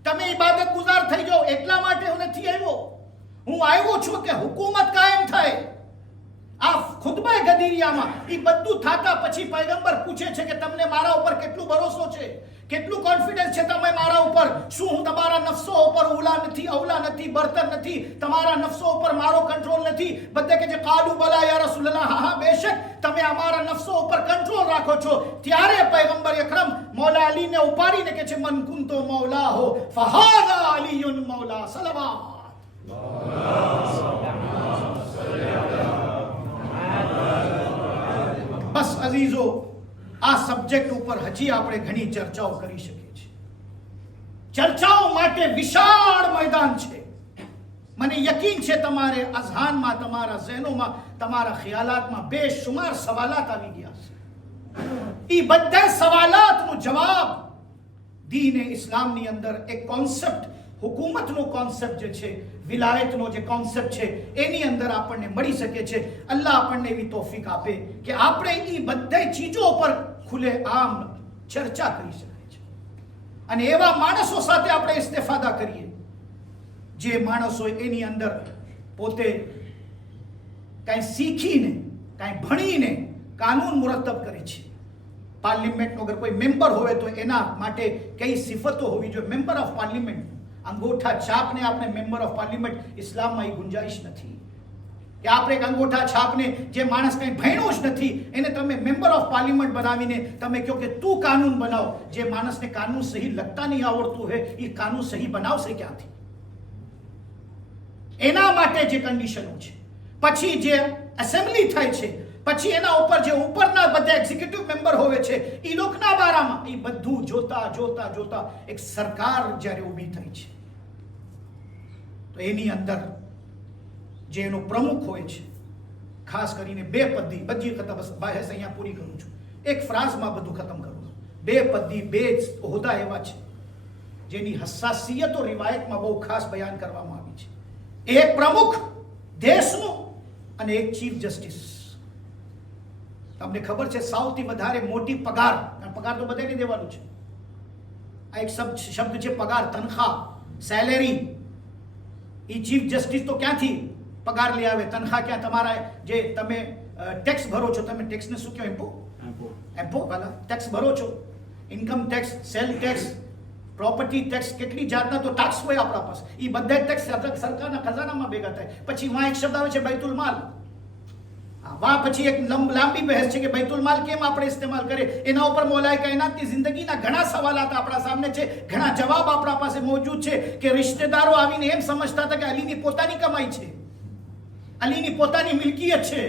તમે ઇબાદત ગુજાર થઈ જાઓ, એટલા માટે હું નથી આવ્યો. હું આવ્યો છું કે હુકુમત કાયમ થાય. આ ખુતબા ગદીરિયામાં એ બધું થાતા પછી પૈગંબર પૂછે છે કે તમને મારા ઉપર કેટલું ભરોસો છે, કેટલું કોન્ફિડન્સ છે તમે મારા ઉપર? શું હું તમારા નફસો ઉપર ઉલા નથી, અવલા નથી, બરતર નથી, તમારા નફસો ઉપર મારો કંટ્રોલ નથી? બધે કે જે કાલુ બલા યા રસૂલલ્લાહ, હા હા બેશક તમે અમારા નફસો ઉપર કંટ્રોલ રાખો છો. ત્યારે પૈગંબર અકરમ મૌલા અલીને ઉપાડીને કે છે મન કુંતો મૌલા હો ફહાદા અલીયુન મૌલા. સલવાત. બસ અઝીઝો, આ સબ્જેક્ટ ઉપર હજી આપણે ઘણી ચર્ચાઓ કરી શકીએ છીએ. ચર્ચાઓ માટે વિશાળ મેદાન છે. મને યકીન છે તમારે અઝહાનમાં, તમારા ઝહેનોમાં, તમારા ખ્યાલાતમાં બેશુમાર સવાલાત આવી ગયા છે. એ બધા સવાલાતનો જવાબ દીન ઇસ્લામની અંદર એક કોન્સેપ્ટ, હુકુમતનો કોન્સેપ્ટ જે છે, વિલાયતનો જે કોન્સેપ્ટ છે, એની અંદર આપણને મળી શકે છે. અલ્લાહ આપણને એવી તૌફીક આપે કે આપણે એ બધી ચીજો પર ખુલે આમ ચર્ચા કરી શકાય છે. અને એવા માણસો સાથે આપણે ઇસ્તેફાદા કરીએ જે માણસો એની અંદર પોતે કાંઈ શીખીને, કાંઈ ભણીને કાનૂન મુરતબ કરે છે. પાર્લિમેન્ટનો અગર કોઈ મેમ્બર હોય તો એના માટે કઈ સિફતો હોવી જોઈએ. મેમ્બર ઓફ પાર્લિમેન્ટ, અંગૂઠા છાપને આપણે મેમ્બર ઓફ પાર્લિમેન્ટ, ઇસ્લામમાં એ ગુંજાઈશ નથી કે આપણે એક અંગૂઠા છાપને, જે માણસ કંઈ ભણ્યો જ નથી એને તમે મેમ્બર ઓફ પાર્લિમેન્ટ બનાવીને તમે કહો કે તું કાનૂન બનાવ. જે માણસને કાનૂન સહી લખતા નહીં આવડતું હોય એ કાનૂન સહી બનાવશે ક્યાંથી? એના માટે જે કન્ડિશનો છે, પછી જે એસેમ્બલી થાય છે, પછી એના ઉપર જે ઉપરના બધા એક્ઝિક્યુટિવ મેમ્બર હોય છે, એ લોકોના બારામાં એ બધું જોતા જોતા જોતા એક સરકાર જ્યારે ઊભી થઈ છે તો એની અંદર જે એનો પ્રમુખ હોય છે, ખાસ કરીને 2 પદ્દી, બધી ખતમ, બસ બહેસ અહીંયા પૂરી કરું છું, એક ફ્રાઝમાં બધું ખતમ કરું છું. 2 પદ્દી, 2 હોદ્દા એવા છે. જેની હસાસિયતો રિવાયતમાં બહુ ખાસ બયાન કરવામાં આવી છે. એક પ્રમુખ દેશનું અને એક ચીફ જસ્ટિસ. તમને ખબર છે સૌથી વધારે મોટી પગાર તો બધાને દેવાનું છે. આ એક શબ્દ છે પગાર, તનખા, સેલેરી. એ ચીફ જસ્ટિસ તો ક્યાંથી પગાર લઈ આવે? તનખા ક્યાં? તમારા જે તમે ટેક્સ ભરો છો, તમે ટેક્સને શું કહો? એમ્પો વાલા ટેક્સ ભરો છો. Income tax, cell tax, property tax, કેટલી જાતના તો ટેક્સ હોય આપણા પાસે. એ બધા ટેક્સ સરકારના ખજાનામાં ભેગા થાય. પછી વાં એક શબ્દ આવે છે બૈતુલ માલ. વાં પછી એક લાંબી બહેસ છે કે બૈતુલ માલ કેમ આપણે ઇસ્તેમાલ કરે. એના ઉપર મૌલાએ કાયનાતની જિંદગીના ઘણા સવાલાત આપણા સામે છે, ઘણા જવાબ આપણા પાસે મોજૂદ છે. કે રિશ્તેદારો આવીને એમ સમજતા હતા કે અલીની પોતાની કમાઈ છે, અલીની પોતાની મિલકિયત છે,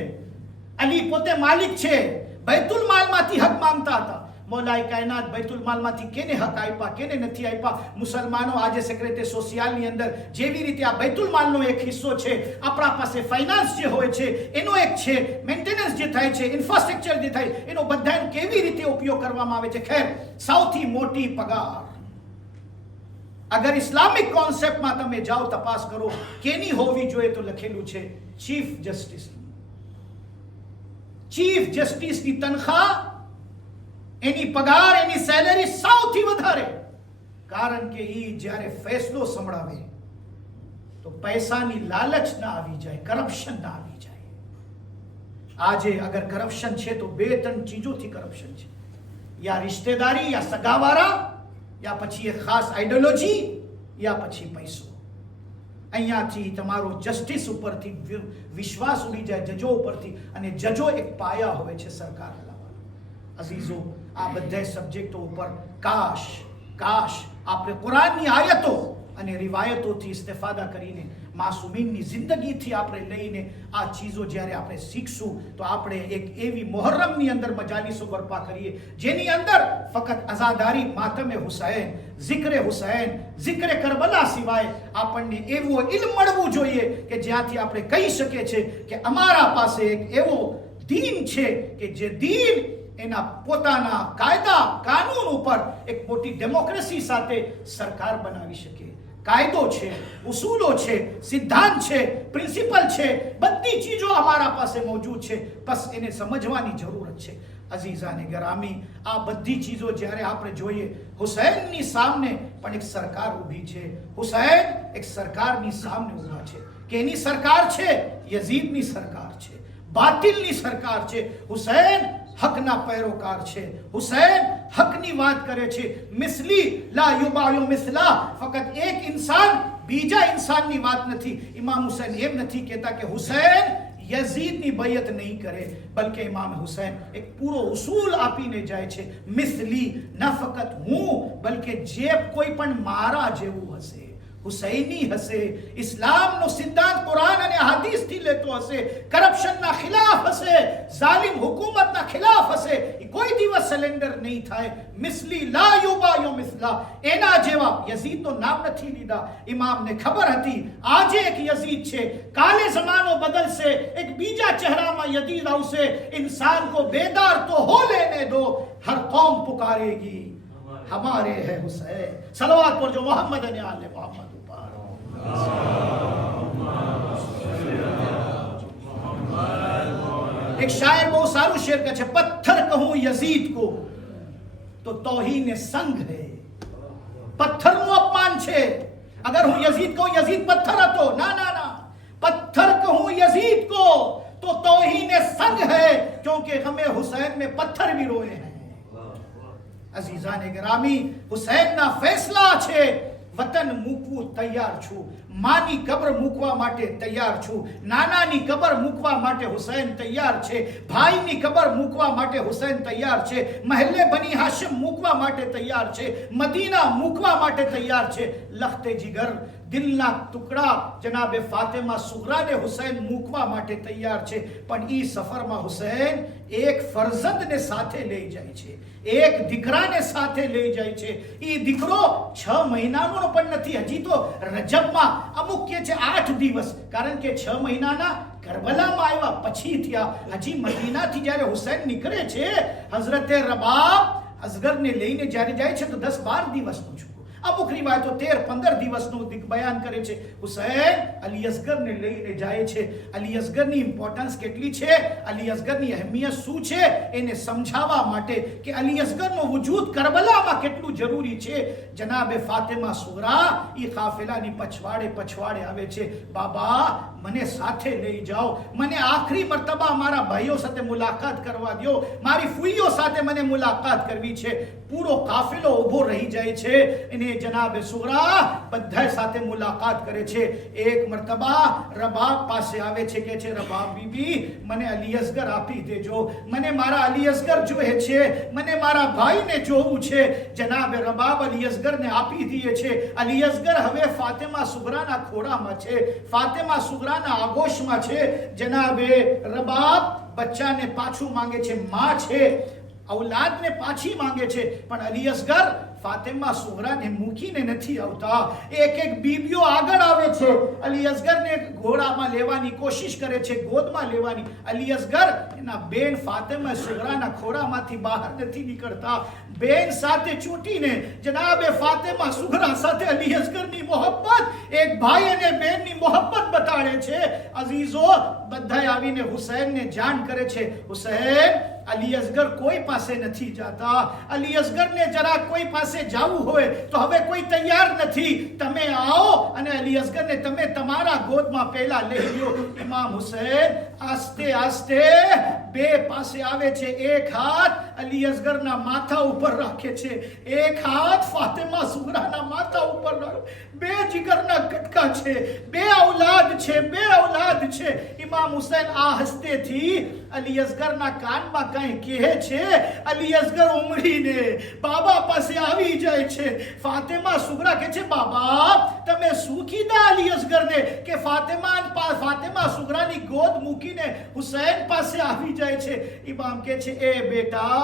અલી પોતે માલિક છે. બૈતુલ માલમાંથી હક માંગતા હતા. મૌલાએ કાયનાત બૈતુલ માલમાંથી કેને હક આપ્યા, કેને નથી આપ્યા? મુસલમાનો આજે સેક્રેટરી સોશિયલની અંદર જેવી રીતે આ બૈતુલ માલનો એક હિસ્સો છે, આપણા પાસે ફાઇનાન્સ જે હોય છે એનો એક છે, મેન્ટેનન્સ જે થાય છે, ઇન્ફ્રાસ્ટ્રક્ચર જે થાય એનો બધાનો કેવી રીતે ઉપયોગ કરવામાં આવે છે. ખેર, સૌથી મોટી પગાર અગર ઇસ્લામિક કોન્સેપ્ટમાં તમે જાઓ, તપાસ કરો કેની હોવી જોઈએ તો લખેલું છે ચીફ જસ્ટિસ. ચીફ જસ્ટિસની તનખા, એની પગાર, એની સેલેરી સૌથી વધારે. કારણ કે એ જ્યારે ફેસલો સંભળાવે તો પૈસાની લાલચ ના આવી જાય, કરપ્શન ના આવી જાય. આજે અગર કરપ્શન છે તો બે ત્રણ ચીજોથી કરપ્શન છે. યા રિશ્તેદારી, યા સગાવાળા, યા પછી એક ખાસ આઈડિયોલોજી, યા પછી પૈસો. અહીંયાથી તમારો જસ્ટિસ ઉપરથી વિશ્વાસ ઉડી જાય, જજો ઉપરથી. અને જજો એક પાયા હોય છે સરકાર. અઝીઝો, આ બધા સબ્જેક્ટો ઉપર કાશ આપણે કુરાનની આયતો અને રિવાયતોથી ઇસ્તફાદા કરીને, માસૂમીનની જિંદગીથી આપણે લઈને આ ચીજો જ્યારે આપણે શીખશું તો આપણે એક એવી મુહર્રમની અંદર મજાલીસો બરપા કરીએ જેની અંદર ફક્ત અઝાદારી, માતમે હુસૈન, ઝિક્રે હુસૈન, ઝિક્રે કરબલા સિવાય આપણને એવો ઇલ્મ મળવું જોઈએ કે જ્યાંથી આપણે કહી શકીએ છીએ કે અમારા પાસે એક એવો દીન છે કે જે દીન એના પોતાના કાયદા કાનૂન ઉપર એક મોટી ડેમોક્રેસી સાથે સરકાર બનાવી શકે. કાયદો છે, ઉસૂલો છે, સિદ્ધાંત છે, પ્રિન્સિપલ છે, બધી ચીજો અમારા પાસે મોજૂદ છે. બસ એને સમજવાની જરૂરત છે. અઝીઝાને ગરામી, આ બધી ચીજો જ્યારે આપણે જોઈએ, હુસૈનની સામે પણ એક સરકાર ઊભી છે. હુસૈન એક સરકારની સામે ઊભા છે કે એની સરકાર છે યઝીદની સરકાર છે, બાતિલની સરકાર છે. હુસૈન હકના પૈરોકાર છે. હુસૈન હકની વાત કરે છે. મિસલી લા યુબાયુ મિસલા. ફક્ત એક ઇન્સાન બીજા ઇન્સાનની વાત નથી. ઇમામ હુસૈન એમ નથી કહેતા કે હુસૈન યઝીદની બૈયત નહીં કરે, બલકે ઇમામ હુસૈન એક પૂરો ઉસૂલ આપીને જાય છે. મિસલી, ન ફક્ત હું, બલકે જે કોઈ પણ મારા જેવું હશે, હુસૈની હશે, ઇસ્લામનો સિદ્ધાંત કુરાન અને હદીસથી લેતો હશે, કરપ્શનના ખિલાફ હશે, જાલિમ હુકુમતના ખિલાફ હશે, એ કોઈ દિવસ સરેન્ડર નહીં થાય. મિસલી લા યુબાયુ મિસલા. એના જેવા યઝીદનો નામ નથી લીધા. ઇમામને ખબર હતી આજે એક યઝીદ છે, કાલે જમાનો બદલશે, એક બીજા ચહેરામાં યઝીદ આવશે. इंसान को बेदार तो हो लेने दो, हर कौम पुकारेगी हमारे है हुसैन. सलवात पर जो मोहम्मद ने आले मोहम्मद एक शायर बहुत सारू शेर का है, पत्थर कहूं यजीद को तो तौहीन संग है. પથ્થરનું અપમાન છે. અગર હું યઝીદ કહું યઝીદ પથ્થર હતો, ના ના ના, પથ્થર કહું યઝીદ को तो तौहीन संग है, क्योंकि हमें हुसैन में पत्थर भी रोए हैं. અઝીઝાને ગરામી, હુસૈનના ફેસલા છે. વતન મૂકવું તૈયાર છું, માની કબર મૂકવા માટે તૈયાર છું, નાનાની કબર મૂકવા માટે હુસૈન તૈયાર છે, ભાઈની કબર મૂકવા માટે હુસૈન તૈયાર છે, મહેલે બની હાશિમ મૂકવા માટે તૈયાર છે, મદીના મૂકવા માટે તૈયાર છે. લખતે જીગર, દિલના ટુકડા જનાબે ફાતિમા સુગરાને હુસૈન મૂકવા માટે તૈયાર છે. પણ ઈ સફરમાં હુસૈન એક ફરઝંદને સાથે લઈ જાય છે, એક દીકરાને સાથે લઈ જાય છે. ઈ દીકરો 6 મહિનાનો પણ નથી, હજી તો રજબમાં અમુક કે છે 8 દિવસ, કારણ કે 6 મહિનાના કરબલામાં આવ્યા પછી થયા. હજી મદીનાથી જ્યારે હુસૈન નીકળે છે, હઝરતે રબાબ અસગરને લઈને જ્યારે જાય છે તો 10-12 દિવસનું છું. અમુક રિવાયતો 13-15 દિવસનું બયાન કરે છે. હુસૈન અલી અસગરને લઈને જાય છે. અલી અસગરની ઇમ્પોર્ટન્સ કેટલી છે, અલી અસગરની અહેમિયત શું છે, એને સમજાવવા માટે કે અલી અસગરનો વજૂદ કરબલામાં કેટલું જરૂરી છે. જનાબે ફાતિમા સુગરા એ કાફિલાની પછવાડે આવે છે. બાબા મને સાથે લઈ જાઓ, મને આખરી મર્તબા મારા ભાઈઓ સાથે મુલાકાત કરવા દો, મારી ફૂઈઓ સાથે મને મુલાકાત કરવી છે. પૂરો કાફિલો ઉભો રહી જાય છે અને જનાબે સુગરા બધા સાથે મુલાકાત કરે છે. એક મર્તબા રબાબ પાસે આવે છે, કે છે રબાબ બીબી મને અલી અસગર આપી દેજો, મને મારા અલી અસગર જોઈએ છે, મને મારા ભાઈને જોવું છે. જનાબે રબાબ અલી અસગરને આપી દે છે. અલી અસગર હવે ફાતિમા સુગરાના ખોળામાં છે, ફાતિમા સુગરાના આગોશમાં છે. જનાબે રબાબ બચ્ચાને પાછું માંગે છે, માં છે, ઔલાદને પાછી માંગે છે, પણ અલી અસગર ફાતિમા સુગરાને મૂકીને નથી આવતા. એક બીબીઓ આગળ આવે છે, અલી અસગરને ઘોડામાં લેવાની કોશિશ કરે છે, ગોદમાં લેવાની. અલી અસગર એના બેન ફાતિમા સુગરાના ખોળામાંથી બહાર નથી નીકળતા. બેન સાથે છૂટીને જનાબે ફાતિમા સુગરા સાથે અલી અસગરની મોહબ્બત, એક ભાઈ અને બેનની મોહબ્બત બતાડે છે. અઝીઝો બધાય આવીને હુસૈનને જાણ કરે છે, હુસૈન અલી અસગર કોઈ પાસે નથી જાતા, અલી અસગરને જરા કોઈ પાસે જાવું હોય તો હવે કોઈ તૈયાર નથી, તમે આવો અને અલી અસગરને તમે તમારા ગોદમાં પહેલા લઈ લો. ઇમામ હુસૈન આસ્તે આસ્તે બે પાસે આવે છે, એક હાથ અલી અસગરના માથા ઉપર રાખે છે, એક હાથ ફાતિમા સુગરાના માથા ઉપર રાખે. બે જીગરના કટકા છે, બે ઔલાદ છે, બે ઔલાદ છે. ઇમામ હુસૈન આ હસ્તેથી અલી અસગરના કાનમાં કઈ કહે છે. અલી અસગર ઉમડીને બાબા પાસે આવી જાય છે. ફાતિમા સુગરા કહે છે, બાબા તમે શું કીધા અલી અસગરને કે ફાતિમા સુગરાની ગોદ મૂકીને હુસૈન પાસે આવી જાય છે. ઇમામ કહે છે, એ બેટા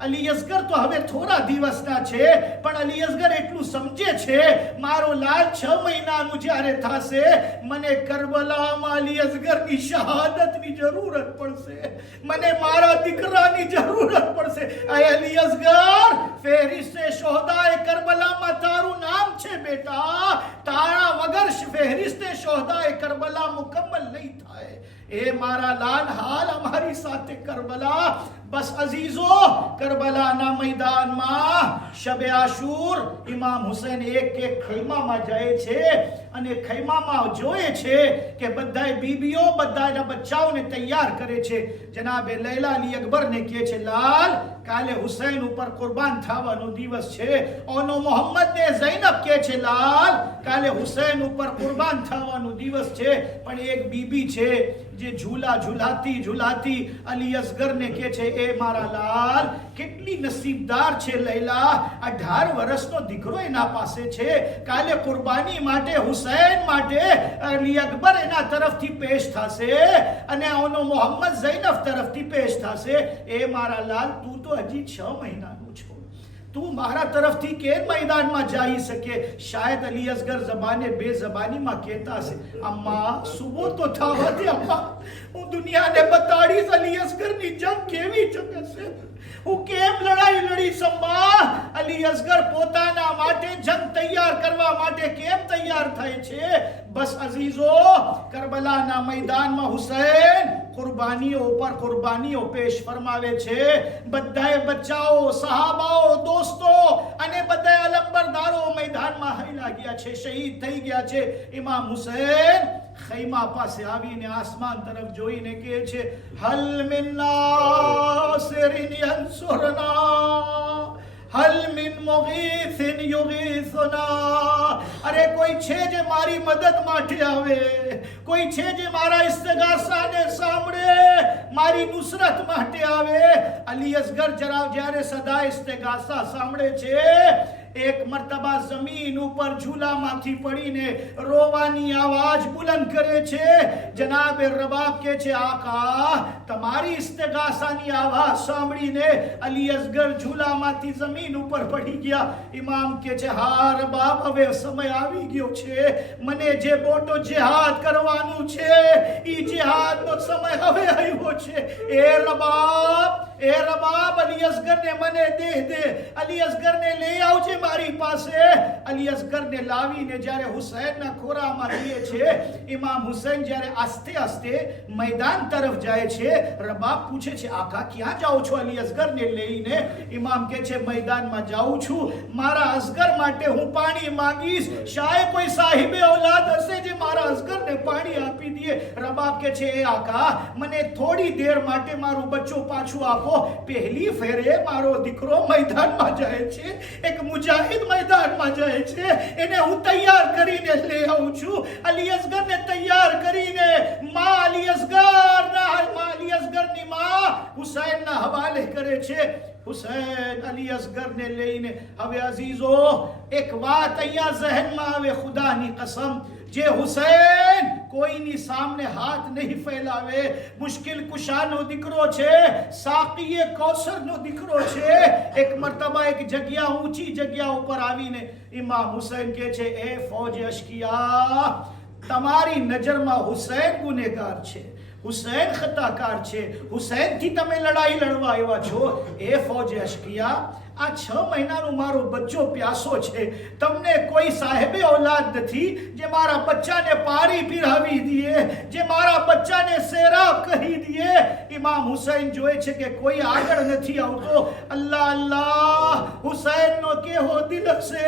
અલી અસગર તો હવે થોડા દિવસના છે, પણ અલી અસગર એટલું સમજે છે મારો લાલ 6 મહિનાનું જ્યારે થશે મને કરબલામાં અલી અસગરની શહાદતની જરૂરત પડશે, મને મારા દીકરાની જરૂરત પડશે. અલી અસગર ફહેરિસ્તે શોહદાએ કરબલામાં તારું નામ છે બેટા, તારા વગર ફહેરિસ્તે શોહદાએ કરબલા મુકમ્મલ નહીં થાય. એ મારા લાલ હાલ અમારી સાથે કરબલા. બસ અઝીઝો કરબલાના મેદાનમાં શબે આશુર ઇમામ હુસૈન એક ખૈમામાં જાય છે અને ખૈમામાં જોયે છે કે બધાય બીબીઓ બધાના બચ્ચાઓને તૈયાર કરે છે. જનાબે લૈલા અલી અકબરને કહે છે, લાલ કાલે હુસૈન ઉપર કુરબાન થવાનો દિવસ છે. ઓનો મોહમ્મદને ઝૈનબ કહે છે, લાલ કાલે હુસૈન ઉપર કુરબાન થવાનો દિવસ છે. પણ એક બીબી છે જે ઝુલાતી અલી અસગરને કહે છે, એ મારા લાલ કેટલી નસીબદાર છે લૈલા, 18 વર્ષનો દીકરો એના પાસે છે. કાલે કુરબાની માટે હુસૈન માટે અલી અકબર એના તરફથી પેશ થશે અને ઓનો મોહમ્મદ ઝૈનબ તરફથી પેશ થશે. એ મારા લાલ તું તો હજી 6 મહિનાનું છો, તું મારા તરફથી કે મેદાનમાં જઈ શકે. શાયદ અલી અસગર જબાને બે જબાનીમાં કહેતા હશે, અમ્મા સુબો તો થવા દે અમ્મા, હું દુનિયાને બતાડીશ અલી અસગરની જંગ કેવી જશે, હું કેમ લડાઈ લડીશ અમ્મા. અલી અસગર પોતાના માટે જંગ તૈયાર કરવા માટે કેમ તૈયાર થાય છે. બસ અઝીઝો કરબલાના મેદાનમાં હુસૈન કુરબાનીઓ ઉપર કુરબાનીઓ પેશ ફરમાવે છે. બધાએ બચ્ચાઓ, સહાબાઓ, દોસ્તો અને બધા અલંબરદારો મેદાનમાં હૈલા ગયા છે, શહીદ થઈ ગયા છે. ઇમામ હુસૈન ખૈમા પાસે આવીને આસમાન તરફ જોઈને કહે છે, હલ મિન નાસિરિન યન્સુરના, હલ મિન મુગીથિન યુગીથુના. અરે કોઈ છે જે મારી મદદ માટે આવે, કોઈ છે જે મારા ઇસ્તિગાસાને સાંભળે, મારી નુસરત માટે આવે. અલી અસગર જ્યારે સદા ઇસ્તિગાસા સાંભળે છે, એક મર્તબા જમીન ઉપર ઝૂલામાંથી પડીને રોવાની આવાજ બુલંદ કરે છે. જનાબે રબાબ કહે છે, આકા તમારી ઇસ્તિગાસાની આવાજ સાંભળીને અલી અસગર ઝૂલામાંથી જમીન ઉપર પડી ગયા. ઇમામ કહે છે, હા રબાબ હવે સમય આવી ગયો છે, મને જે મોટો જિહાદ કરવાનું છે એ જિહાદનો સમય હવે આવ્યો છે. એ રબાબ અલી અસગરને મને દે, અલી અસગરને લઈ આવજે મારી પાસે અલી અસગરને લાવીને જ્યારે હુસૈનના ખોરામાં દે છે, ઇમામ હુસૈન જ્યારે આસ્તે આસ્તે મેદાન તરફ જાય છે, રબાબ પૂછે છે આકા ક્યાં જાઓ છો અલી અસગરને લઈને? ઇમામ કહે છે મેદાનમાં જાઉં છું, મારા અસગર માટે હું પાણી માંગીશ, શાયદ કોઈ સાહિબે औलाद હશે જે મારા અસગરને પાણી આપી દે. રબાબ કહે છે એ આકા મને થોડી દેર માટે મારું બચ્ચું પાછું આપો. પહેલી ફેરે મારો દીકરો મેદાનમાં જાય છે, એક મુજાહિદ મેદાનમાં જાય છે, એને હું તૈયાર કરીને લઈ આવું છું. અલી અસગરને તૈયાર કરીને અલી અસગરની માં હુસૈનના હવાલે કરે છે. હુસૈન અલી અસગરને લઈને, હવે અઝીઝો એક વાત અહીંયા ઝહેનમાં આવે, ખુદાની કસમ, જે હુસૈન કોઈની સામે હાથ નહીં ફેલાવે, મુશ્કિલ કુશાનો દીકરો છે, સાકીએ કૌસરનો દીકરો છે. એક મરતબા એક જગ્યા, ઊંચી જગ્યા ઉપર આવીને ઇમામ હુસૈન કહે છે એ ફૌજ અશ્કિયા, તમારી નજરમાં હુસૈન ગુનેગાર છે, હુસૈન ખતાકાર છે, હુસૈનથી તમે લડાઈ લડવા આવ્યા છો. એ ફૌજ અશ્કિયા, આ 6 મહિનાનો મારો બચ્ચો પ્યાસો છે, તમને કોઈ સાહેબે औलाद નથી જે મારા બચ્ચાને પારી પીરાવી દે, જે મારા બચ્ચાને સેરાબ કહી દે. ઇમામ હુસૈન જોયે છે કે કોઈ આગળ નથી આવતો. અલ્લાહ અલ્લાહ, હુસૈનનો કેવો દિલ છે.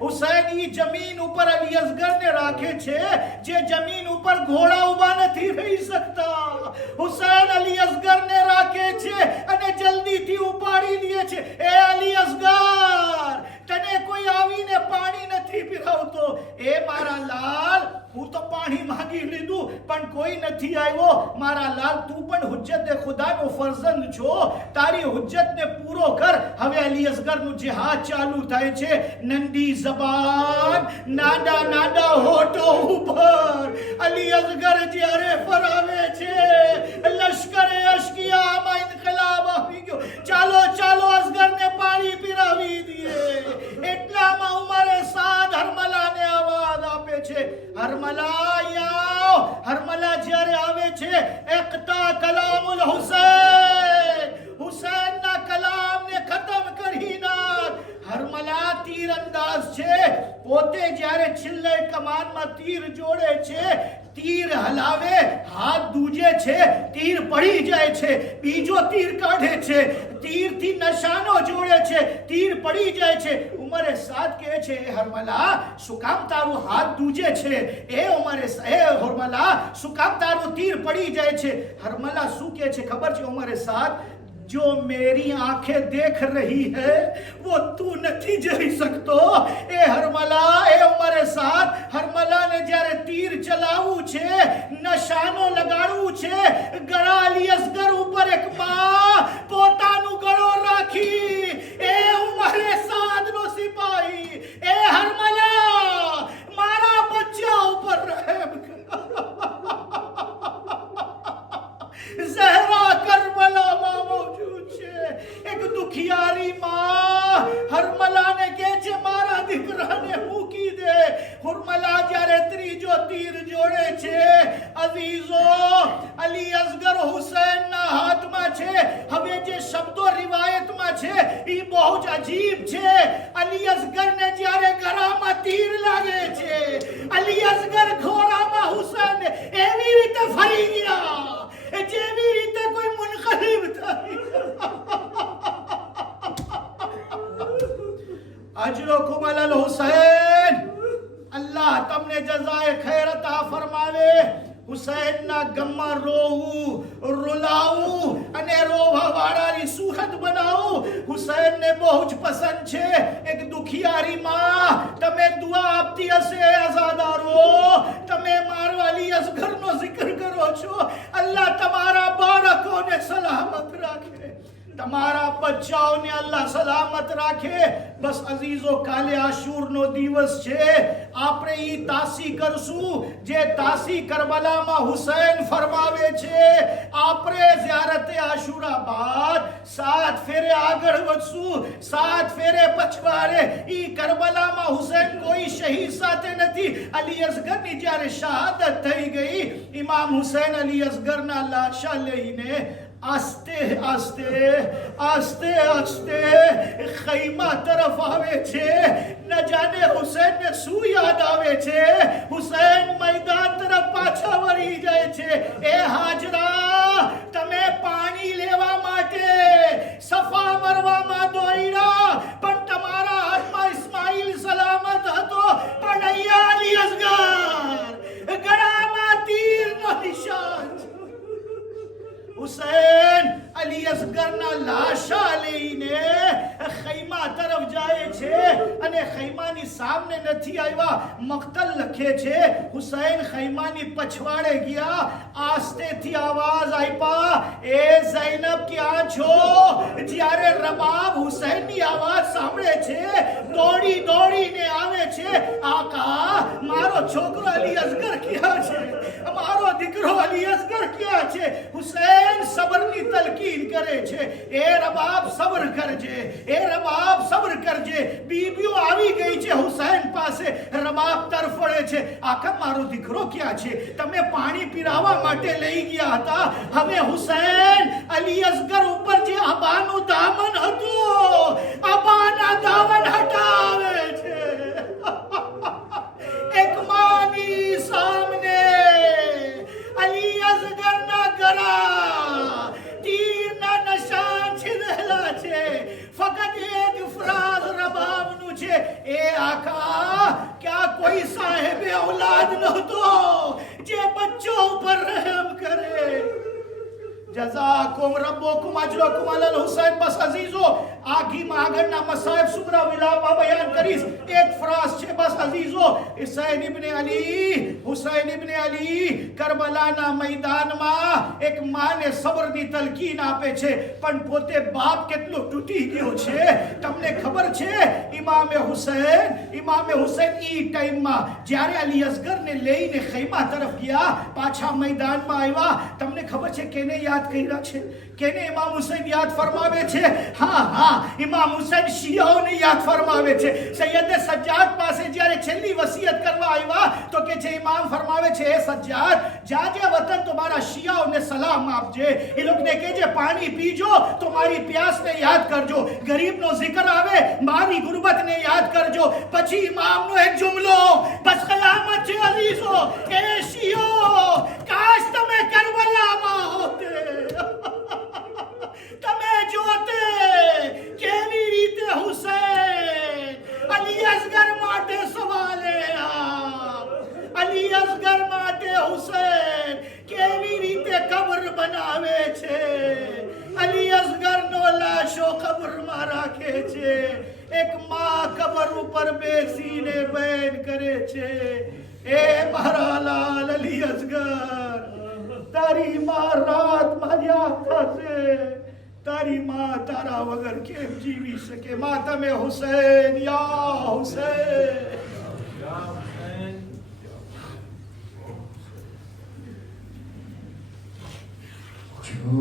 હુસૈન ઈ જમીન ઉપર અલી અસગરને રાખે છે જે જમીન ઉપર ઘોડા ઉભા નથી રહી શકતા. હુસૈન અલી અસગરને રાખે છે અને જલ્દીથી ઉપાડી લે છે. એ અલી અસગર, તને કોઈ આવીને પાણી નથી પીરાવતો. એ મારા લાલ, હું તો પાણી માંગી લીધું પણ કોઈ નથી આવ્યો. મારા લાલ, તું પણ હુજ્જત ખુદાનો ફરઝંદ છો, તારી હુજ્જતને પૂરો કર. હવે અલી અસગરનું જિહાદ ચાલુ થાય છે. નંદી જબાન, નાડા નાડા હોઠો ઉપર અલી અસગર જ્યારે ફરાવે છે, લશ્કરે અશ્કિયામાં ઇન્કલાબ આવી ગયો. ચાલો ચાલો અસગરને પાણી પીરાવી દઈએ. એટલામાં ઉમરે સાદ હરમલાને આવાજ આપે છે. હરમલા જ્યારે આવે છે, ઇક્તા કલામુલ હુસૈન, હુસૈનના કલામને ખતમ કરી નાખ. હરમલા તીરંદાજ છે, પોતે જ્યારે છેલ્લે કમાનમાં તીર જોડે છે, તીર હલાવે, હાથ દૂજે છે, તીર પડી જાય છે, બીજો તીર કાઢે છે, તીરથી નિશાનો જોડે છે, તીર પડી જાય છે. ઉમરે સાદ કહે છે એ હરમલા, શું કામ તારું હાથ દૂજે છે? એ હરમલા, શું કામ તારું તીર પડી જાય છે? હરમલા શું કહે છે ખબર છે ઉમરે સાદ? जो मेरी आंखें देख रही है वो तू नहीं जई सकतो. ए हरमला, ए उमरे साथ हरमला ने જ્યારે તીર ચલાવવું છે, નિશાનો લગાડવું છે, ગળા અલી અસગર ઉપર એક માં પોતાનું ગળો રાખી, એ ઉમરે સાદનો સિપાહી, એ હરમલા, મારા બચ્ચા ઉપર રહેમ કર. ઝહરા કરબલામાં મૌજૂદ છે. એક દુખિયારી માં હરમલાને કહે છે મારા દીકરાને મૂકી દે. હરમલા જ્યારે ત્રીજો તીર જોડે છે, અઝીઝો, અલી અસગર હુસૈનના હાથમાં છે. હવે જે શબ્દો રિવાયતમાં છે એ બહુ જ અજીબ છે. અલી અસગરને જ્યારે ગળામાં તીર લાગે છે, અલી અસગર ઘોડામાં હુસૈન એવી રીતે ફરી ગયા જેવી રીતે કોઈ મુનકલિબ થાય. અજરુકુમ અલલ હુસૈન, અલ્લાહ તમને જઝાએ ખૈર અતા ફરમાવે. હુસૈનના ગમમાં રોવું, રૂલાવું અને રોવા વાળાની સુખદ બનાવું હુસૈનને બહુ જ પસંદ છે. એક દુખિયારી માં તમે દુઆ આપતી હશે, આઝાદારો, તમે મારા અલી અસગરનો જિક્ર કરો છો. અલ્લાહ તમારા બાળકોને સલામત રાખે, તમારા બચ્ચાઓને અલ્લાહ સલામત રાખે. બસ અઝીઝો, કાલે આશુરનો દિવસ છે. આપણે ઈ તાસી કરશું જે તાસી કરબલામાં હુસૈન ફરમાવે છે. આપણે ઝિયારતે આશુરા બાદ 7 ફેરે આગળ વધશું, 7 ફેરે પછવાડે. ઈ કરબલામાં હુસૈન કોઈ શહીદ સાથે નથી. અલી અસગરની જ્યારે શહાદત થઈ ગઈ, ઇમામ હુસૈન અલી અસગરના લાશા લઈને આસ્તે આસ્તે આસ્તે આસ્તે ખૈમા તરફ આવે છે. હુસૈનને શું યાદ આવે છે? હુસૈન મેદાન તરફ પાછા વળી જાય છે. એ હાજરા, તમે પાણી લેવા માટે સફા મરવામાં દોડ્યા, પણ તમારા હાથમાં ઇસ્માઈલ સલામત હતો, પણ અહીંયા અલી અસગર ગળામાં તીરનો નિશાન. હુસૈન અલી અસગરના લાશા લઈને ખૈમા તરફ જાય છે અને ખૈમાની સામે નથી આવ્યા, મક્તલ લખે છે. હુસૈન ખૈમાની પછવાડે ગયા, આસ્તેથી આવાજ આપ્યા, એ ઝૈનબ ક્યાં છો? જ્યારે રબાબ હુસૈનની આવાજ સાંભળે છે, દોડી દોડીને આવે છે, આકા મારો છોકરો અલી અસગર ક્યાં છે? મારો દીકરો અલી અસગર ક્યાં છે? હુસૈન સબરની તલકીન કરે છે. એ રબાબ સબર કરજે, એ રબાબ સબર કરજે. બીબીઓ આવી ગઈ છે હુસૈન પાસે, રબાબ તરફડે છે, આખા મારો દીકરો ક્યાં છે? તમે પાણી પીરાવા માટે લઈ ગયા હતા, હવે હુસૈન અલી અસગર ઉપર જે અબાનું દામન હતું, અબાના દામન હટાવે છે. એક માની સામને અલી અસગરના ગળા તીરના નિશાન છેદેલા છે. ફક્ત એક ફરાઝ રબાબનું છે, એ આકા ક્યાં કોઈ સાહેબ औलाद નહોતો જે બચ્ચો ઉપર રહેમ કરે? જઝાકુમ રબ્બુકુમ અજરકુમ અલલ હુસૈન. બસ અઝીઝો, આગીમાં આગળના મસાઇબ સુમરા વિલાપમાં બયાન કરીશ. એક ફરાઝ છે બસ અઝીઝો. હુસૈન ઇબ્ને અલી કરબલાના મેદાનમાં એક માને સબરની તલકીન આપે છે, પણ પોતે બાપ કેટલો તૂટી ગયો છે તમને ખબર છે? ઇમામે હુસૈન ઈ ટાઈમમાં જ્યારે અલી અસગરને લઈને ખૈમા તરફ ગયા, પાછા મેદાનમાં આવ્યા, તમને ખબર છે કેને યાદ કર્યા છે? કેને ઇમામ હુસૈન યાદ ફરમાવે છે? હા, ઇમામ હુસૈન શિયાઓને યાદ ફરમાવે છે. સૈયદ સજ્જાદ પાસે જ્યારે છેલ્લી વસિયત કરવા આવ્યા તો કે છે, ઇમામ ફરમાવે છે, એ સજ્જાદ જાજે વતન તો મારા શિયાઓને સલામ આપજે, એ લોકોને કહેજે પાણી પીજો તો મારી પ્યાસને યાદ કરજો, ગરીબનો zikr આવે મારી ગુરબતને યાદ કરજો. પછી ઇમામનો એક જુમલો, બસ કયામત છે અઝીઝો, એ શિયો કાશ તમે કરબલામાં હોતે, તમે જોતે કેવી રીતે હુસૈન અલી અસગર માટે સવાલે અલી અસગર માટે હુસૈન કેવી રીતે કબર બનાવે છે, અલી અસગરનો લાશો કબરમાં રાખે છે. એક માં કબર ઉપર બેસીને બયાન કરે છે, એ મારા લાલ અલી અસગર, તારી માં રાત મારી આંખો છે, તારી માં તારા વગર કેમ જીવી શકે? માં તમે હુસૈન, યા હુસૈન. જો